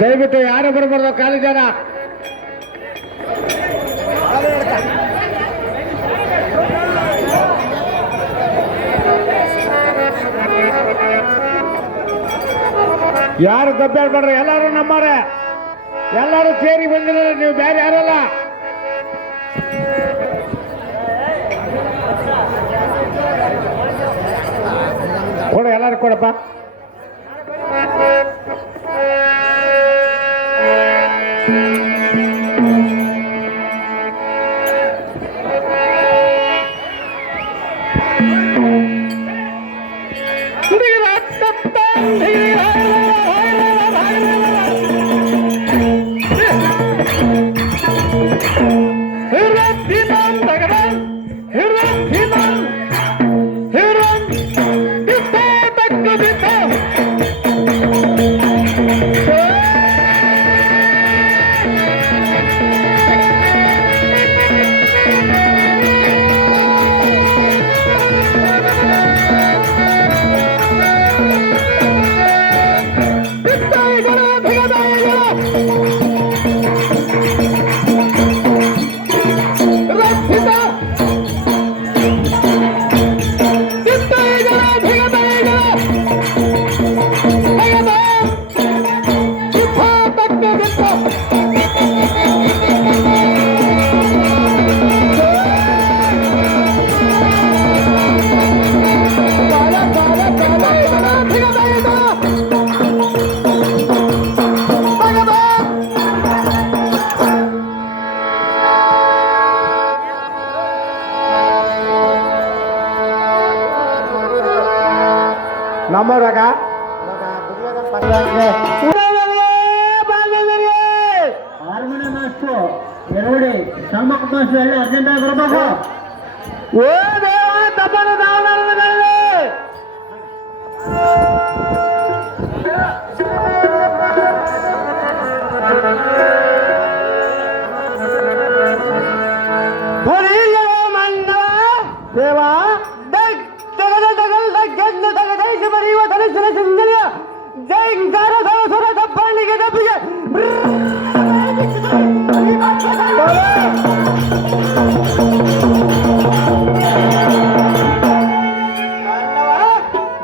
ದಯವಿಟ್ಟು ಯಾರು ಬರಬಾರ್ದು ಖಾಲಿ ಜನ. ಯಾರು ಗಬ್ಬಾಡ್ಬೇಡ್ರಿ, ಎಲ್ಲರೂ ನಮ್ಮರೆ, ಎಲ್ಲರೂ ಸೇರಿ ಬಂದಿರ, ನೀವು ಬೇರೆ ಯಾರಲ್ಲ. ಕೊಡ, ಎಲ್ಲರೂ ಕೊಡಪ್ಪ. ನಮ್ಮೂರಾಗ ಆರ್ಮನೆ ಮಾಸ್ಟ್ರು ಎರಡು ಶಾಮಕ್ ಮಾಸ್ಟ್ರು ಎಲ್ಲ ಅರ್ಜೆಂಟಾಗಿ ಬರಬೇಕು. ಓ ದೇವ ತಪ್ಪನ ದಾವಣಗಳಿವೆ. ದೇವಾ ಬರೆಯುವ ಧನಸಿನ ಸಿಂಧನೆಯ ಜೈಂಕಾರ ಧನಸುರ ದಬ್ಬಾಳಿಗೆ ದಬ್ಬಿಗೆ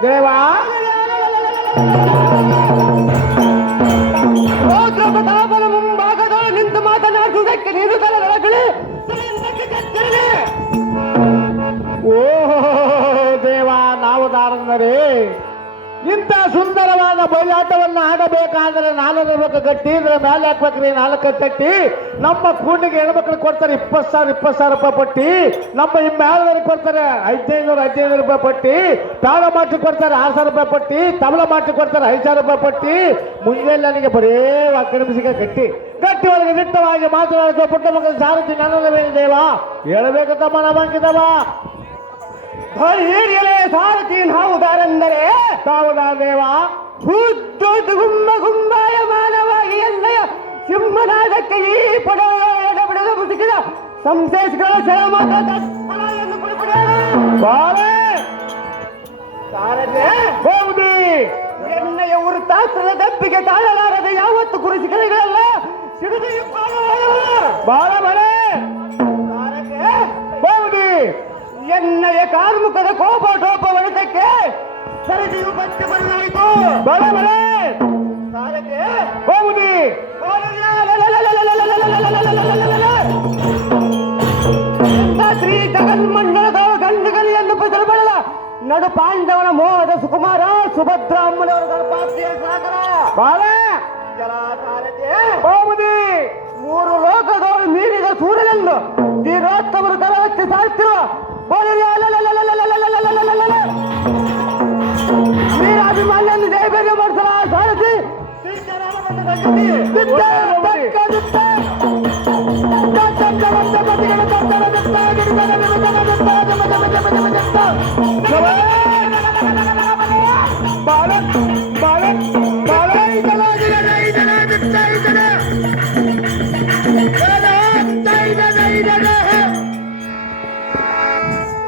ದೇವಾ ಪ್ರತಾಪನ ಮುಂಭಾಗದೊಳಗೆ ನಿಂತು ಮಾತನಾಡುವುದಕ್ಕೆ ನೀನು ತಲೆಗಳೇ. ಓಹೋ ದೇವಾ, ನಾವು ದಾರಂದರೆ ಇಂಥ ಸುಂದರವಾದ ಬಯಲಾಟವನ್ನು ಆಡಬೇಕಾದ್ರೆ ನಾಲ್ಕು ಗಟ್ಟಿ, ಇದ್ರ ಮೇಲೆ ಹಾಕ್ಬೇಕ್ರಿ 4 ತಟ್ಟಿ. ನಮ್ಮ ಕೂಡಿಗೆ ಹೆಣ್ಮಕ್ಳು ಕೊಡ್ತಾರೆ 20,000 ರೂಪಾಯಿ ಪಟ್ಟಿ. ನಮ್ಮ ಹಿಂಮೇಳದವ್ರಿಗೆ ಕೊಡ್ತಾರೆ 1500 ರೂಪಾಯಿ ಪಟ್ಟಿ. ತಾಳ ಮಾಟಕ್ಕೆ ಕೊಡ್ತಾರೆ 6,000 ರೂಪಾಯಿ ಪಟ್ಟಿ. ತಬಲ ಮಾಟಕ್ಕೆ ಕೊಡ್ತಾರೆ 5,000 ರೂಪಾಯಿ ಪಟ್ಟಿ. ಮುಂಜಾನೆ ನನಗೆ ಬರೇ ಒಕ್ಕಣಿಸಿಕ ಗಟ್ಟಿ ಒಳಗೆ ದಿಟ್ಟವಾಗಿ ಮಾತನಾಡಿದ ಪುಟ್ಟ ಮಕ್ಕಳ ಸಾರಥಿ ನನ್ನ ಮೇಲೆ ದೇವ ಹೇಳಬೇಕು ತಮ್ಮ ನಮಂಗಿದವ. ಸಾರಥಿ ನಾವು ದಾರೆಂದರೆ ತಾವುದ ದೇವ ಶುದ್ಧ ಗುಮ್ಮ ಗುಂಬಾಯಮಾನವಾಗಿ ಎಲ್ಲಯ ಸಿಂಹನಾದಕ್ಕೆ ಈ ಪಡೆದ ಬಿಡದ ಮುದುಕಿದ ಸಂಶೇಷಗಳ ಹೋಗುದಿ ಎಣ್ಣೆಯ ವೃತ್ತಾಸ್ತ್ರದ ದಪ್ಪಿಗೆ ತಾಳಲಾರದೆ ಯಾವತ್ತು ಕುರಿಸಿ ಕಲೆಗಳಲ್ಲ ಸಿಡಿದು ಬಾಳ ಬಳೆ ಹೋಗುದಿ ಎಣ್ಣೆಯ ಕಾರ್ಮಿಕದ ಕೋಪ ಟೋಪ ಹೊಡೆತಕ್ಕೆ ಸರದಿಯು ಮತ್ತೆ ಬರಲಾಯಿತು. ಬಳ ಬಳೆ ಹೋಗುದಿ ಶ್ರೀ ಜಗನ್ಮಂಡಲದ ಗಂಡುಗಲಿಯನ್ನು ಬದಲಬಲ್ಲ ನಡು ಪಾಂಡವನ ಮೋಹದ ಸುಕುಮಾರ ಸುಭದ್ರ ಅಮ್ಮನವರ ಗರ್ಭಾಪ್ತಿಯ ಸಾಗರ ಬಾಳ ಹೋಗುದಿ 3 ಲೋಕದವರು ಮೀರಿದ ಸೂರ್ಯನೆಂದು ಧೀರೋತ್ತಮರು ಕಲವಚ್ಚಿ ಸಾಳ್ತಿರುವ ಶ್ರೀರಾಭಿಮಾನ್ಯನ್ನು ಜಯಬೇಗ ಮಾಡಿಸಲ ಸಾರಥಿ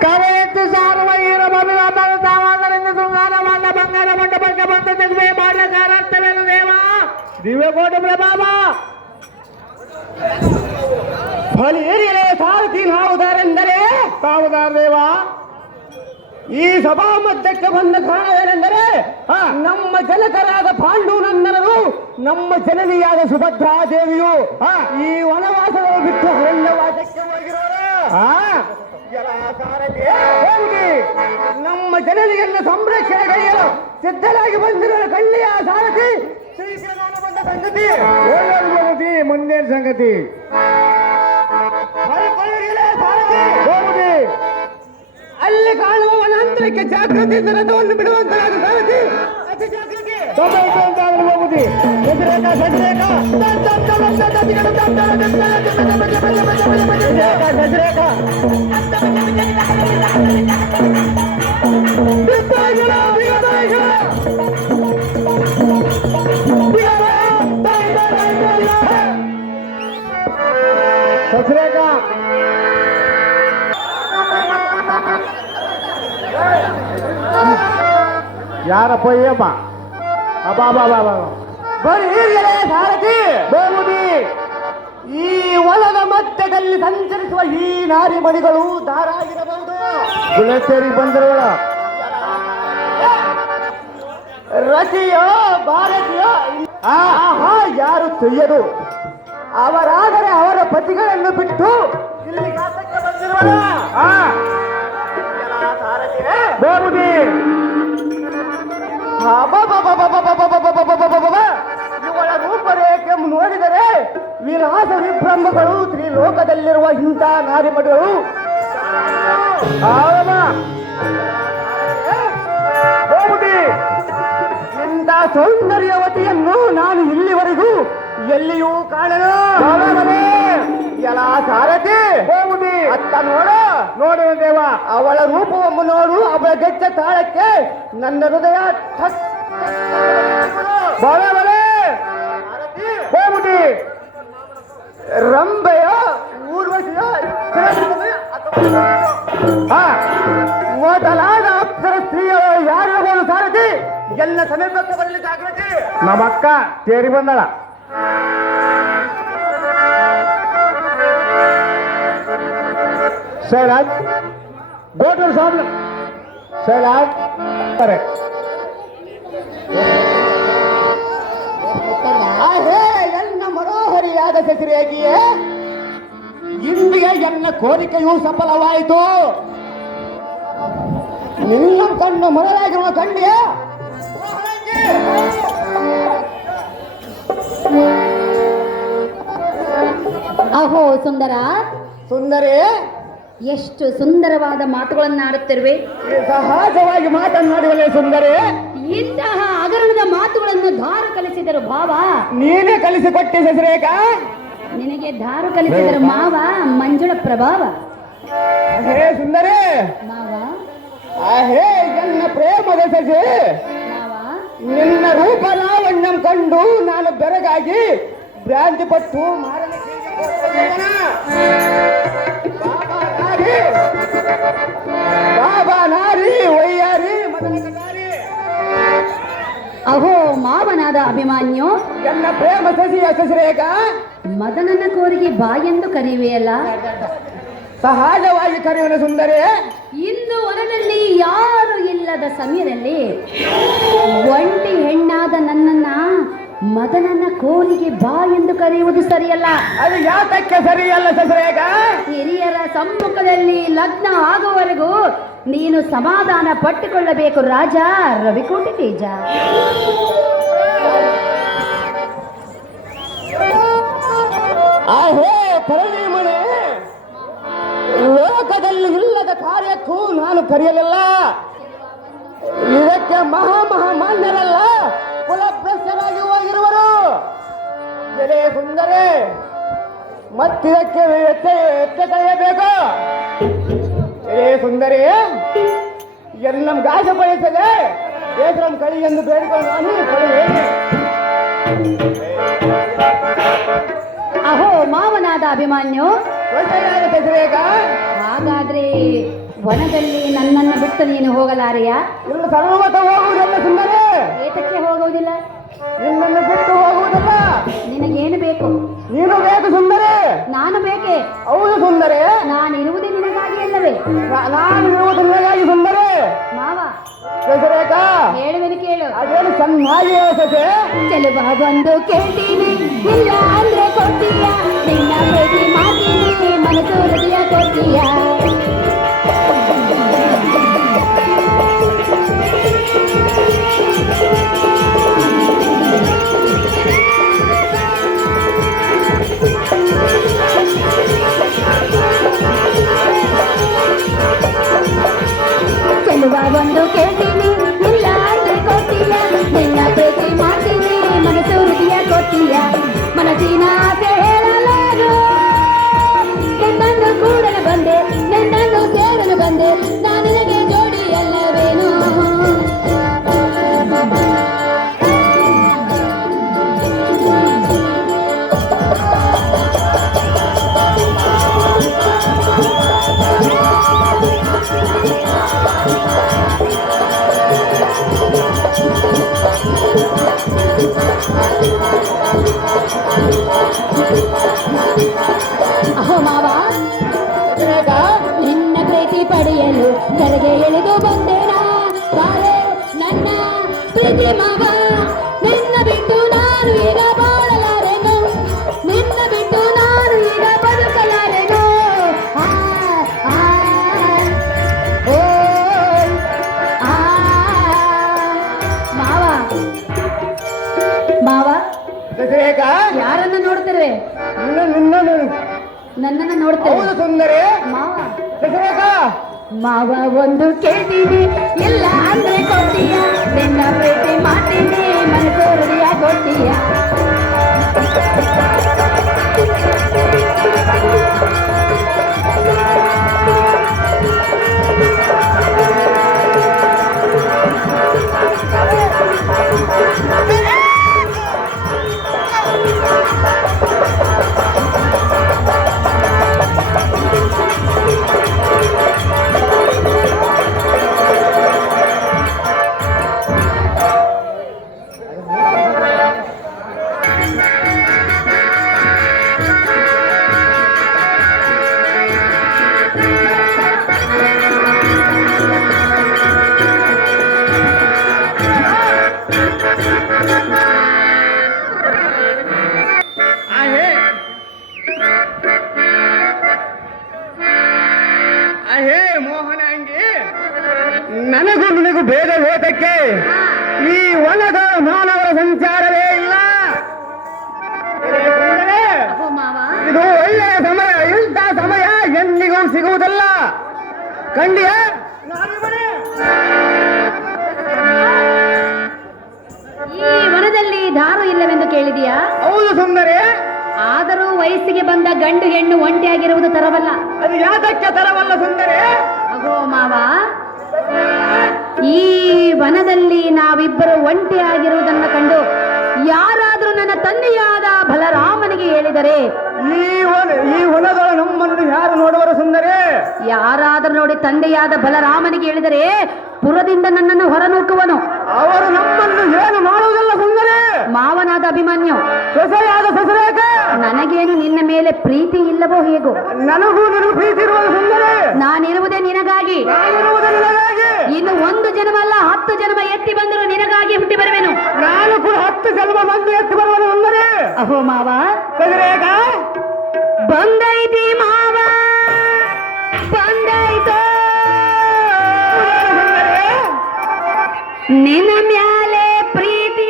ಕರೆಯತ್ತು ಸಾರುವ ಈರ ಭವಿವಾದ ಬಂಗಾರ ಮಂಡಪಕ್ಕೆ ಬಂದ ತೆಗೆದು ಮಾಡಲಕಾರಾರ್ಥವೇನು ದೇವ ದಿವ್ಯಕೋಟ ಪ್ರಭಾವ ಫಲಿಯರಿಯಲೇ ಸಾರಥಿ ನಾವುದಾರೆಂದರೆ ತಾವುದಾರ ದೇವ ಈ ಸಭಾ ಮಧ್ಯಕ್ಕೆ ಬಂದ ಕಾರಣವೇನೆಂದರೆ ನಮ್ಮ ಜನಕರಾದ ಪಾಂಡುನಂದನರು ನಮ್ಮ ಜನನಿಯಾದ ಸುಭದ್ರಾ ದೇವಿಯು ಈ ವನವಾಸವನ್ನು ಬಿಟ್ಟು ಅರಣ್ಯವಾಸಕ್ಕೆ ಹೋಗಿರೋರು. ಹೋಗಿ ನಮ್ಮ ಜನನಿಯನ್ನು ಸಂರಕ್ಷಣೆಗೈಯಲು ಸಿದ್ಧರಾಗಿ ಬಂದಿರುವ ಕಳ್ಳಿಯ ಸಾರಥಿ ಶ್ರೀಕೃಷ್ಣನ ಬಂದ ಸಂಗತಿ ಒಳ್ಳೆಯ ಮುಂದೇನು ಸಂಗತಿ ಫಲಿಯರಿಯಲೇ ಸಾರಥಿ ಹೋಗುದಿ ಅಲ್ಲಿ ಕಾಣುವ ವನಾಂತರಕ್ಕೆ ಜಾಗೃತಿಯಿಂದ ರಥವನ್ನು ಬಿಡುವಂತರಾದ ಸಾರಥಿ ಅತಿ ಜಾಗೃತಿ ಹೋಗುದಿ ಸಸ್ರೇಖ ಯಾರಪ್ಪ ಏಮ್ಮ ಅಬ್ಬಾ ಬರೀರಿಯಲೇ ಸಾರಥಿ ಹೋಗುದಿ ಈ ಹೊಲದ ಮಧ್ಯದಲ್ಲಿ ಸಂಚರಿಸುವ ಈ ನಾರಿಮಣಿಗಳು ದಾರಾಗಿರಬಹುದು. ಗುಲೇಶ್ವರಿ ಬಂದಿರೋಳ ರತಿಯೋ ಭಾರತೀಯೋ ಆಹಾ ಯಾರು ತಿಳಿಯದು. ಅವರಾದರೆ ಅವರ ಪತಿಗಳನ್ನು ಬಿಟ್ಟು ಇಲ್ಲಿ ಗಾಸಕ್ಕೆ ಬಂದಿರುವರ ಹೋಗುದಿ ಇವಳ ರೂಪರೇಖೆ ನೋಡಿದರೆ ವಿಲಾಸ ವಿಭ್ರಮಗಳು ತ್ರಿಲೋಕದಲ್ಲಿರುವ ಇಂಥ ನಾರಿಮಡಿಗಳು ಹೋಗುದಿ ಇಂಥ ಸೌಂದರ್ಯವತಿಯನ್ನು ನಾನು ಇಲ್ಲಿವರೆಗೂ ಎಲ್ಲಿಯೂ ಕಾಣಲು ಎಲ್ಲ ಸಾರಥಿ ಹೋಗುದಿ ಅತ್ತ ನೋಡು ನೋಡು ದೇವ ಅವಳ ರೂಪವನ್ನು ನೋಡು ಅವಳ ಗೆಜ್ಜೆ ತಾಳಕ್ಕೆ ನನ್ನ ಹೃದಯ ಠಕ್ ಬಲೆ ಹೋಗುದಿ ರಂಬೆಯೋ ಊರ್ವಶಿಯೋ ಮೊದಲಾದ ಅಪ್ಸರ ಸ್ತ್ರೀಯರು ಯಾರಿರಬಹುದು ಸಾರಥಿ ಎಲ್ಲ ಸಮೀಪಕ್ಕೆ ಬರಲಿ ಜಾಗೃತಿ. ನಮ್ಮ ಅಕ್ಕ ತೇರಿ ಬಂದಳ ಶೈಲಾಜ್ ಗೋಟರ್ ಸಾಮ್ನ ಶೈಲಾಜ್ ಕರೆಕ್ಟ್ ಹೇ ಎನ್ನ ಮನೋಹರಿಯಾದ ಸಸಿರೇಗಿಯೇ ಇಂದಿಗೆ ಎನ್ನ ಕೋರಿಕೆಯೂ ಸಫಲವಾಯಿತು. ನಿನ್ನ ಕಣ್ಣು ಮೊದಲಾಗಿರುವ ಕಣ್ಣಿಯ ಅಹೋ ಸುಂದರ, ಸುಂದರಿ ಎಷ್ಟು ಸುಂದರವಾದ ಮಾತುಗಳನ್ನು ಆಡುತ್ತಿರುವೆ. ಸಹಜವಾಗಿ ಮಾತನಾಡುವಲೆ ಸುಂದರಿ. ಇಂತಹ ಹಗರಣದ ಮಾತುಗಳನ್ನು ಧಾರು ಕಲಿಸಿದರು ಭಾವ. ನೀನೇ ಕಲಿಸಿಕೊಟ್ಟೆ ಸಸಿರೇಖ. ನಿನಗೆ ಧಾರು ಕಲಿಸಿದರು ಮಾವ ಮಂಜುಳ ಪ್ರಭಾವ. ಹೇ ಸುಂದರಿ ಮಾವ, ಹೇ ಎನ್ನ ಪ್ರೇಮದ ಸಸಿ, ಮಾವ, ನಿನ್ನ ರೂಪ ಲಾವಣ್ಯಂ ಕಂಡು ನಾನು ಬೆರಗಾಗಿ ಭ್ರಾಂತಿ ಪಟ್ಟು ಮಾರನ ಕೈಗೆ ಕೊಟ್ಟವನ. ಬಾಬಾ ನಾರಿ ವೈಯಾರಿ ಮದನ ಕಟಾರಿ. ಅಹೋ ಮಾವನಾದ ಅಭಿಮಾನ್ಯು, ಎನ್ನ ಪ್ರೇಮ ಸಸಿಯ ಸಸಿರೇಖ ಮದನನ ಕೋರಿಗೆ ಬಾಯೆಂದು ಕರೆಯುವೆಯಲ್ಲ. ಸಹಜವಾಗಿ ಕರೆಯುವನ ಸುಂದರಿ. ಇಂದು ವನದಲ್ಲಿ ಯಾರು ಇಲ್ಲದ ಸಮಯದಲ್ಲಿ ಒಂಟಿ ಹೆಣ್ಣಾದ ನನ್ನನ್ನ ಮದನನ ಕೋರಿಗೆ ಬಾ ಎಂದು ಕರೆಯುವುದು ಸರಿಯಲ್ಲ. ಅದು ಯಾತಕ್ಕೆ ಸರಿಯಲ್ಲ ಸಸಿರೇಖ? ಹಿರಿಯರ ಸಮ್ಮುಖದಲ್ಲಿ ಲಗ್ನ ಆಗುವವರೆಗೂ ನೀನು ಸಮಾಧಾನ ಪಟ್ಟುಕೊಳ್ಳಬೇಕು ರಾಜ ರವಿಕೋಟಿ ತೇಜ. ಹೇ ಪರಣಿಮಣೆ, ಲೋಕದಲ್ಲಿ ಇಲ್ಲದ ಕಾರ್ಯಕ್ಕೂ ನಾನು ಕರೆಯಲಿಲ್ಲ. ಇದಕ್ಕೆ ಮಹಾಮಾನ್ಯರಲ್ಲ ಕುಲಭ್ರಷ್ಟರಾಗಿ ಹೋಗಿರುವರು. ಎಲೆ ಸುಂದರಿ, ಮತ್ತಿದಕ್ಕೆ ಎತ್ತೆ ಕಳೆಯಬೇಕು. ಎಲೆ ಸುಂದರಿ, ಎನ್ನ ಗಾಜ ಬಯಸದೆ ದೇಶರಂ ಕಳಿ ಎಂದು ಬೇಡಿಕೊಂಡು ನಾನು ಕಳೆಯೇನೆ. ಅಹೋ ಮಾವನಾದ ಅಭಿಮಾನ್ಯು, ಸಸಿರೇಖ, ಹಾಗಾದ್ರೆ ವನದಲ್ಲಿ ನನ್ನನ್ನು ಬಿಟ್ಟು ನೀನು ಹೋಗಲಾರೆಯಾ? ಇಲ್ಲಿ ಸರ್ವಮತ ಹೋಗುವುದಲ್ಲ ಸುಂದರಿ. ಏತಕ್ಕೆ ಹೋಗುವುದಿಲ್ಲ? ನಿನ್ನನ್ನು ಬಿಟ್ಟು ಹೋಗುವುದಲ್ಲ. ಬೇಕು. ನೀನು ಬೇಕು ಸುಂದರಿ? ನಾನು ಬೇಕೆ. ಹೌದು ಸುಂದರಿ. ನಾನಿರುವುದೇ ನಿನಗಾಗಿ ಅಲ್ಲವೇ? ನಾನು ಇರುವುದು ನಿನಗಾಗಿ ಸುಂದರಿ. ಮಾವ ದಸರೇಕ ಹೇಳುವೆನು ಕೇಳು. ಅದೇನು ಚೆನ್ನಾಗಿ ಸೊಸೆ. ಚೆಲುವ ಬಂದು ಕೇಳ್ತೀನಿ, ಇಲ್ಲ ಅಂದ್ರೆ ಕೊಡ್ತೀಯ, ನಿನ್ನ ಭೇಟಿ ಮಾಡ್ತೀನಿ, ಮನಸ್ಸು ಹೃದಯ ಕೊಡ್ತೀಯ. ಚೆಲುವ ಬಂದು ಕೇಳ್ತೀನಿ, ಇಲ್ಲ ಅಂದ್ರೆ ಕೊಡ್ತೀಯ, ನಿನ್ನ ಭೇಟಿ ಮಾಡ್ತೀನಿ, ಮನಸ್ಸು ಹೃದಯ ಕೊಡ್ತೀಯ. ಮನಸ್ಸಿನ ಆಸೆ ಹೇಳಲಾರು, ನಿನ್ನನ್ನು ಕೂಡಲು ಬಂದೆ, ನಿನ್ನನ್ನು ಸೇರಲು ಬಂದೆ, ನಾನು ನಿನಗೆ ಜೋಡಿ ಅಲ್ಲವೇನು. ಅಹೋ ಮಾವ, ನಿನ್ನ ಪ್ರೀತಿ ಪಡೆಯಲು ಕೆಳಗೆ ಇಳಿದು ಬಂದೇನಾ. ಬಾರೆ ನನ್ನ ಪ್ರೀತಿ ಮಾವ, ನಿನ್ನ ಬಿಟ್ಟು ನಾನು ಈಗ ಬಾಳಲಾರೆನು, ನಿನ್ನ ಬಿಟ್ಟು ನಾನು ಈಗ ಬದುಕಲಾರೆನು. ಆ, ಆ, ಓ, ಆ, ಮಾವ ಮಾವ ದಸರೇಕ ಯಾರನ್ನ ನೋಡ್ತಿರುವೆ? ನಿನ್ನನ್ನು. ನನ್ನನ್ನು ನೋಡ್ತೇವೆ. ಹೌದು ಸುಂದರಿ. ಮಾವ ದಸರೇಕ ಮಾವ ಒಂದು ಕೇಳ್ತೀನಿ, ಇಲ್ಲ ಅಂದ್ರೆ ಕೊಡ್ತೀಯ, ನಿನ್ನ ಪ್ರೀತಿ ಮಾಡ್ತೀನಿ, ಮನಸ್ಸು ಹೃದಯ ಕೊಡ್ತೀಯ. ಹೇ ಮೋಹನ ಅಂಗಿ, ನನಗೂ ನಿನಗೂ ಭೇದ ಭೇದಕ್ಕೆ ಈ ಒಣಗ ಮಾನವರ ಸಂಚಾರವೇ ಇಲ್ಲ. ಅಹೋ ಮಾವ, ಇದು ಒಳ್ಳೆಯ ಸಮಯ, ಇಂಥ ಸಮಯ ಎಂದಿಗೂ ಸಿಗುವುದಲ್ಲ. ಕಂಡಿಯ ಈ ವನದಲ್ಲಿ ದಾರು ಇಲ್ಲವೆಂದು ಕೇಳಿದೀಯಾ? ಹೌದು ಸುಂದರಿ. ಆದರೂ ವಯಸ್ಸಿಗೆ ಬಂದ ಗಂಡು ಹೆಣ್ಣು ಒಂಟಿಯಾಗಿರುವುದು ತರವಲ್ಲ. ಅದು ಯಾತಕ್ಕೆ ತರವಲ್ಲ ಸುಂದರಿ? ಅಗೋ ಮಾವ, ಈ ವನದಲ್ಲಿ ನಾವಿಬ್ಬರು ಒಂಟಿಯಾಗಿರುವುದನ್ನು ಕಂಡು ಯಾರಾದರೂ ನನ್ನ ತಂದೆಯಾದ ಬಲರಾಮನಿಗೆ ಹೇಳಿದರೆ, ಈ ಹೊಲಗಳ ನಮ್ಮನ್ನು ಯಾರು ನೋಡುವರು ಸುಂದರಿ? ಯಾರಾದರೂ ನೋಡಿ ತಂದೆಯಾದ ಬಲರಾಮನಿಗೆ ಹೇಳಿದರೆ ಪುರದಿಂದ ನನ್ನನ್ನು ಹೊರನೂಕುವನು. ಅವರು ನಮ್ಮನ್ನು ಏನು ಮಾಡುವುದಿಲ್ಲ ಸುಂದರಿ. ಮಾವನಾದ ಅಭಿಮನ್ಯು, ಸೊಸೆಯಾದ ಸೊಸರೇಕ, ನನಗೇನು ನಿನ್ನ ಮೇಲೆ ಪ್ರೀತಿ ಇಲ್ಲವೋ ಹೇಗೋ? ನನಗೂ ನಿನಗೂ ಪ್ರೀತಿ ಇರುವುದು ಸುಂದರಿ. ನಾನಿರುವುದೇ ನಿನಗಾಗಿ. ನಾನಿರುವುದು ನಿನಗಾಗಿ. ಇನ್ನು 1 ಜನ್ಮ ಅಲ್ಲ 10 ಜನ್ಮ ಎತ್ತಿ ಬಂದರೂ ನಿನಗಾಗಿ ಹುಟ್ಟಿ ಬರುವೆನು. ನಾನು ಕೂಡ 10 ಜನ್ಮ ಬಂದು ಎತ್ತಿ ಬರುವುದು ಸುಂದರಿ. ಅಹೋ ಮಾವ, ಸೊಸರೇಕ ಬಂದೈತಿ ಮಾವ, ಬಂದೈತೋ ನಿನ್ನ ಮ್ಯಾಲೆ ಪ್ರೀತಿ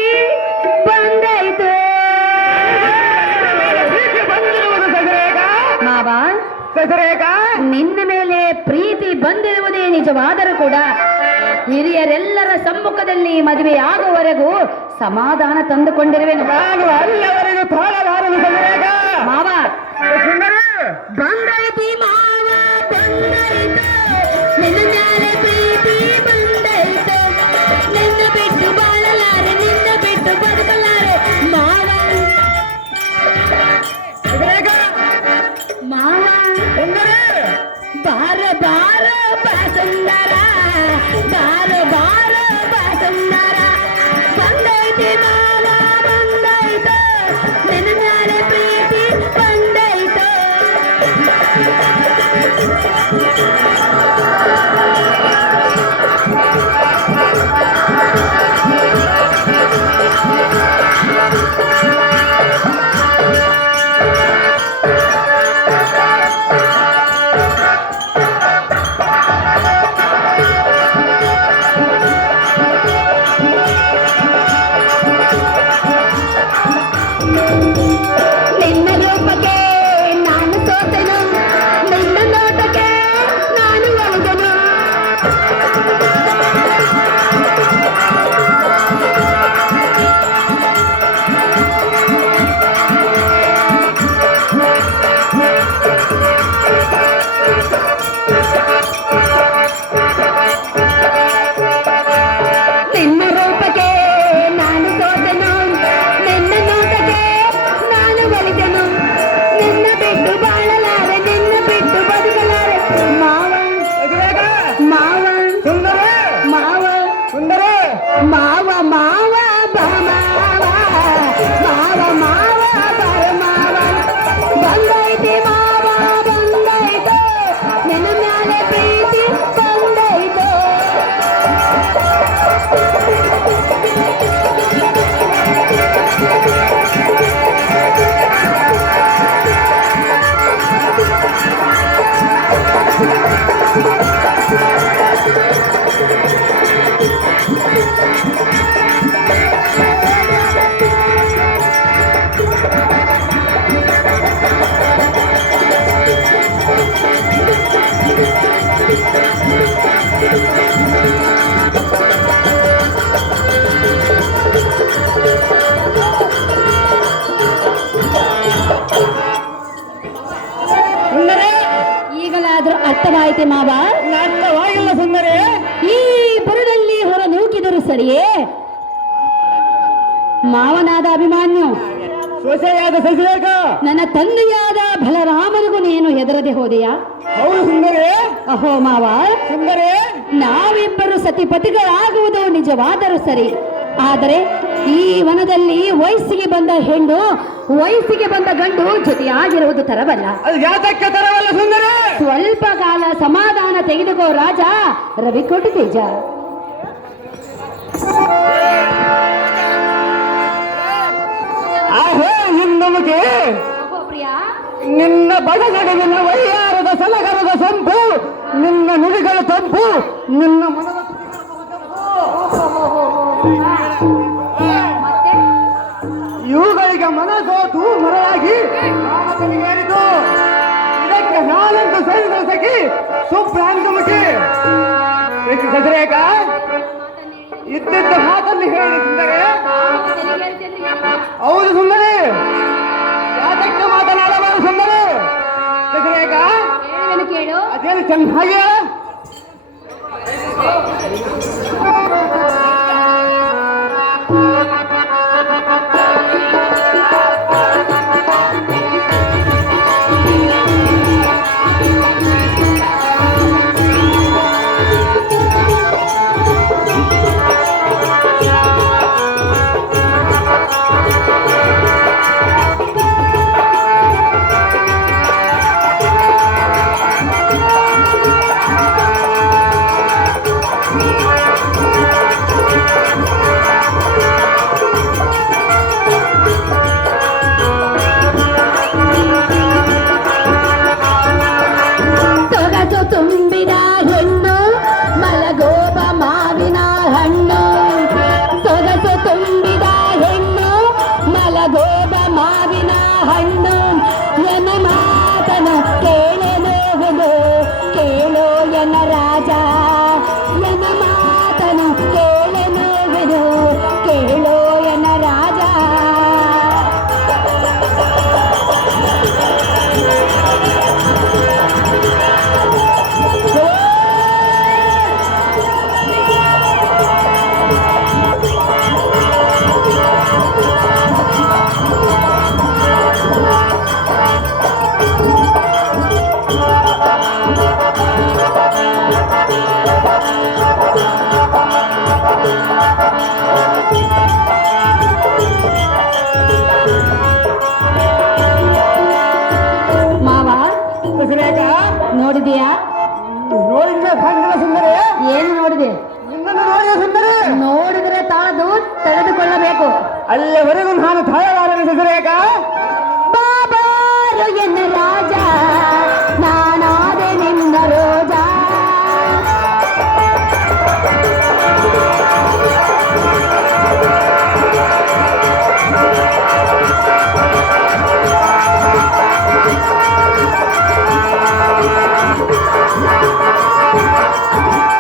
ಬಂದೈತೋ. ಬಂದಿರುವುದು ಸೊಸರೇಕ. ಮಾವ, ಸೊಸರೇಕ ನಿನ್ನ ಮೇಲೆ ಪ್ರೀತಿ ಬಂದಿರುವುದೇ ನಿಜವಾದರೂ ಕೂಡ ಹಿರಿಯರೆಲ್ಲರ ಸಮ್ಮುಖದಲ್ಲಿ ಮದುವೆಯಾಗುವವರೆಗೂ ಸಮಾಧಾನ ತಂದುಕೊಂಡಿರುವೆನು. ನಾನು ಅಲ್ಲಿಯವರೆಗೂ ತಾಳಲಾರನು ಸೊಸರೇಕ. ಮಾವ, ಸುಂದರಿ ಬಂದೈತಿ ಮಾವ, ಬಂದೈತೋ ನಿನ್ನ ಮ್ಯಾಲೆ ಪ್ರೀತಿ ಬಂದೈತೋ, ನಿನ್ನ ಬಿಟ್ಟು ಬಾಳಲಾರೆ, ನಿನ್ನ ಬಿಟ್ಟು ಬದುಕಲಾರೆ ಮಾವ. ಸೊಸರೇಕ ಮಾವ, ಸುಂದರಿ ಬಾರ ಬಾರ ಬಾ ಸುಂದರ, ಬಾರ ಬಾರ ಬಾ ಸುಂದರ, ಬಂದೈತಿ ಮಾವ, ಬಂದೈತೋ ನಿನ್ನ ಮ್ಯಾಲೆ ಸುಂದರಿ ಮಾವ ಮಾವ ಬರ ಮಾವ ಮಾವ ಮಾವ ಬರ ಮಾವ ಬಂದೈತಿ ಮಾವ ಬಂದೈತು ನಿನ್ನ ಮ್ಯಾಲೆ ಪ್ರೀತಿ ಬಂದೈತು ಸುಂದರಿ ಈಗಲಾದ್ರೂ ಅರ್ಥವಾಯಿತೆ ಮಾವ ಅರ್ಥವಾಗಿಲ್ಲ ಸುಂದರಿ ಈ ಬರದಲ್ಲಿ ಹೊರ ನೂಕಿದರು ಸರಿಯೇ ಮಾವನಾದ ಅಭಿಮಾನ್ಯು ಸೊಸೆಯಾದ ಸಸಿರೇಖ ನನ್ನ ತಂದೆಯಾದ ಬಲರಾಮನಿಗೂ ನೀನು ಹೆದರದೆ ಹೋದೆಯಾ ಹೌದು ಸುಂದರಿ ಅಹೋ ಮಾವ ಸುಂದರಿ ನಾವಿಬ್ಬರು ಸತಿಪತಿಗಳಾಗುವುದು ನಿಜವಾದರೂ ಸರಿ ಆದರೆ ಈ ವನದಲ್ಲಿ ವಯಸ್ಸಿಗೆ ಬಂದ ಹೆಣ್ಣು ವಯಸ್ಸಿಗೆ ಬಂದ ಗಂಡು ಜೊತೆಯಾಗಿರುವುದು ತರವಲ್ಲ ಅದು ಯಾತಕ್ಕೆ ತರವಲ್ಲ ಸುಂದರಿ ಸ್ವಲ್ಪ ಕಾಲ ಸಮಾಧಾನ ತೆಗೆದುಕೋ ರಾಜ ರವಿಕೋಟಿ ತೇಜ ಆಹೇ ಇನ್ನೊಮಗೆ ನಿನ್ನ ಬಡಗಡವಿನ ವೈಯಾರದ ಸಲಗರದ ಸಂಪು ನಿನ್ನ ನುಡಿಗಳ ತಂಪು ನಿನ್ನ ಮನದ ಇವುಗಳಿಗೆ ಮನಸೋತು ಮರಳಾಗಿ ಏರಿತು ಇದಕ್ಕೆ ನಾನಂತೂ ಸೈನಿಕರ ಸಖಿ ಸುಪ್ರಾಂತಮುಖಿ ಸಸರೇಕ ಇದ್ದಿದ್ದ ಮಾತನ್ನು ಹೇಳಿ ಸುಂದರಿ ಹೌದು ಸುಂದರಿ ಯಾತಕ್ಕೆ ಮಾತನಾಡಬಾರದು ಸುಂದರಿ ಸಸರೇಕ ಕೇಳು ಅದೇನು ಚೆನ್ನಾಗಿ ಸೊಗಸು ತುಂಬಿದ ಹೆಣ್ಣು ಮಲಗೋಬ ಮಾವಿನ ಹಣ್ಣು ಸೊಗಸು ತುಂಬಿದ ಹೆಣ್ಣು ಮಲಗೋಬ ಮಾವಿನ ಹಣ್ಣು ಎನ ಮಾತನು ಕೇಳಲು ಕೇಳೋ ಎನ ರಾಜ ಎನ ಮಾತನು ಕೇಳಲು ಕೇಳೋ ಎನ ರಾಜ ಮಾವ ಸಸರೇಕ ನೋಡಿದೀಯಾ ನೋಡಿದ ಸಂಗಲ ಸುಂದರಿ ಏನು ನೋಡಿದೆ ನಿನ್ನನ್ನು ನೋಡಿದ ಸುಂದರಿ ನೋಡಿದರೆ ತಾಳದು ತಡೆದುಕೊಳ್ಳಬೇಕು ಅಲ್ಲಿವರೆಗೂ ನಾನು ತಾಯಲಾರನೆ ಸಸರೇಕ ಬಾಬಾರು ಎನ್ನ ರಾಜ ನಾನಾದೆ ನಿನ್ನ ರೋಜ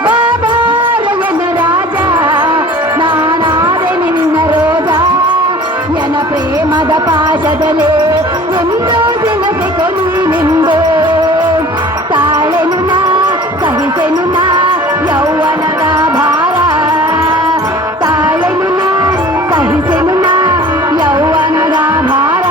ಬಾಬಾರು ಎನ್ನ ರಾಜ ನಾನಾದೆ ನಿನ್ನ ರೋಜ ಎನ ಪ್ರೇಮದ ಪಾಶದಲ್ಲಿ ಒಂದು ದಿನಕ್ಕೆ ಕೊನಿ ನಿಂದು ತಾಳೆನು ನಾ ಸಹಿಸೆನು ನಾ ಯೌವನದ ಭಾರ ತಾಳೆನು ನಾ ಸಹಿಸೆನು ನಾ ಯೌವನದ ಭಾರ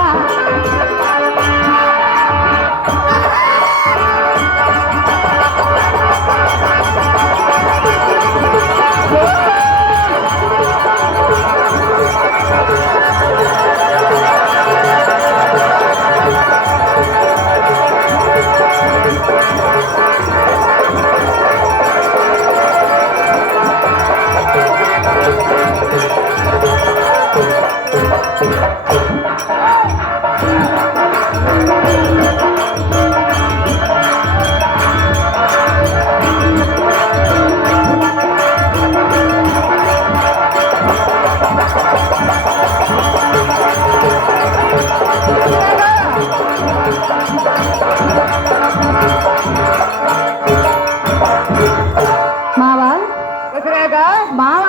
ದಸರಾಗ ಮಾವ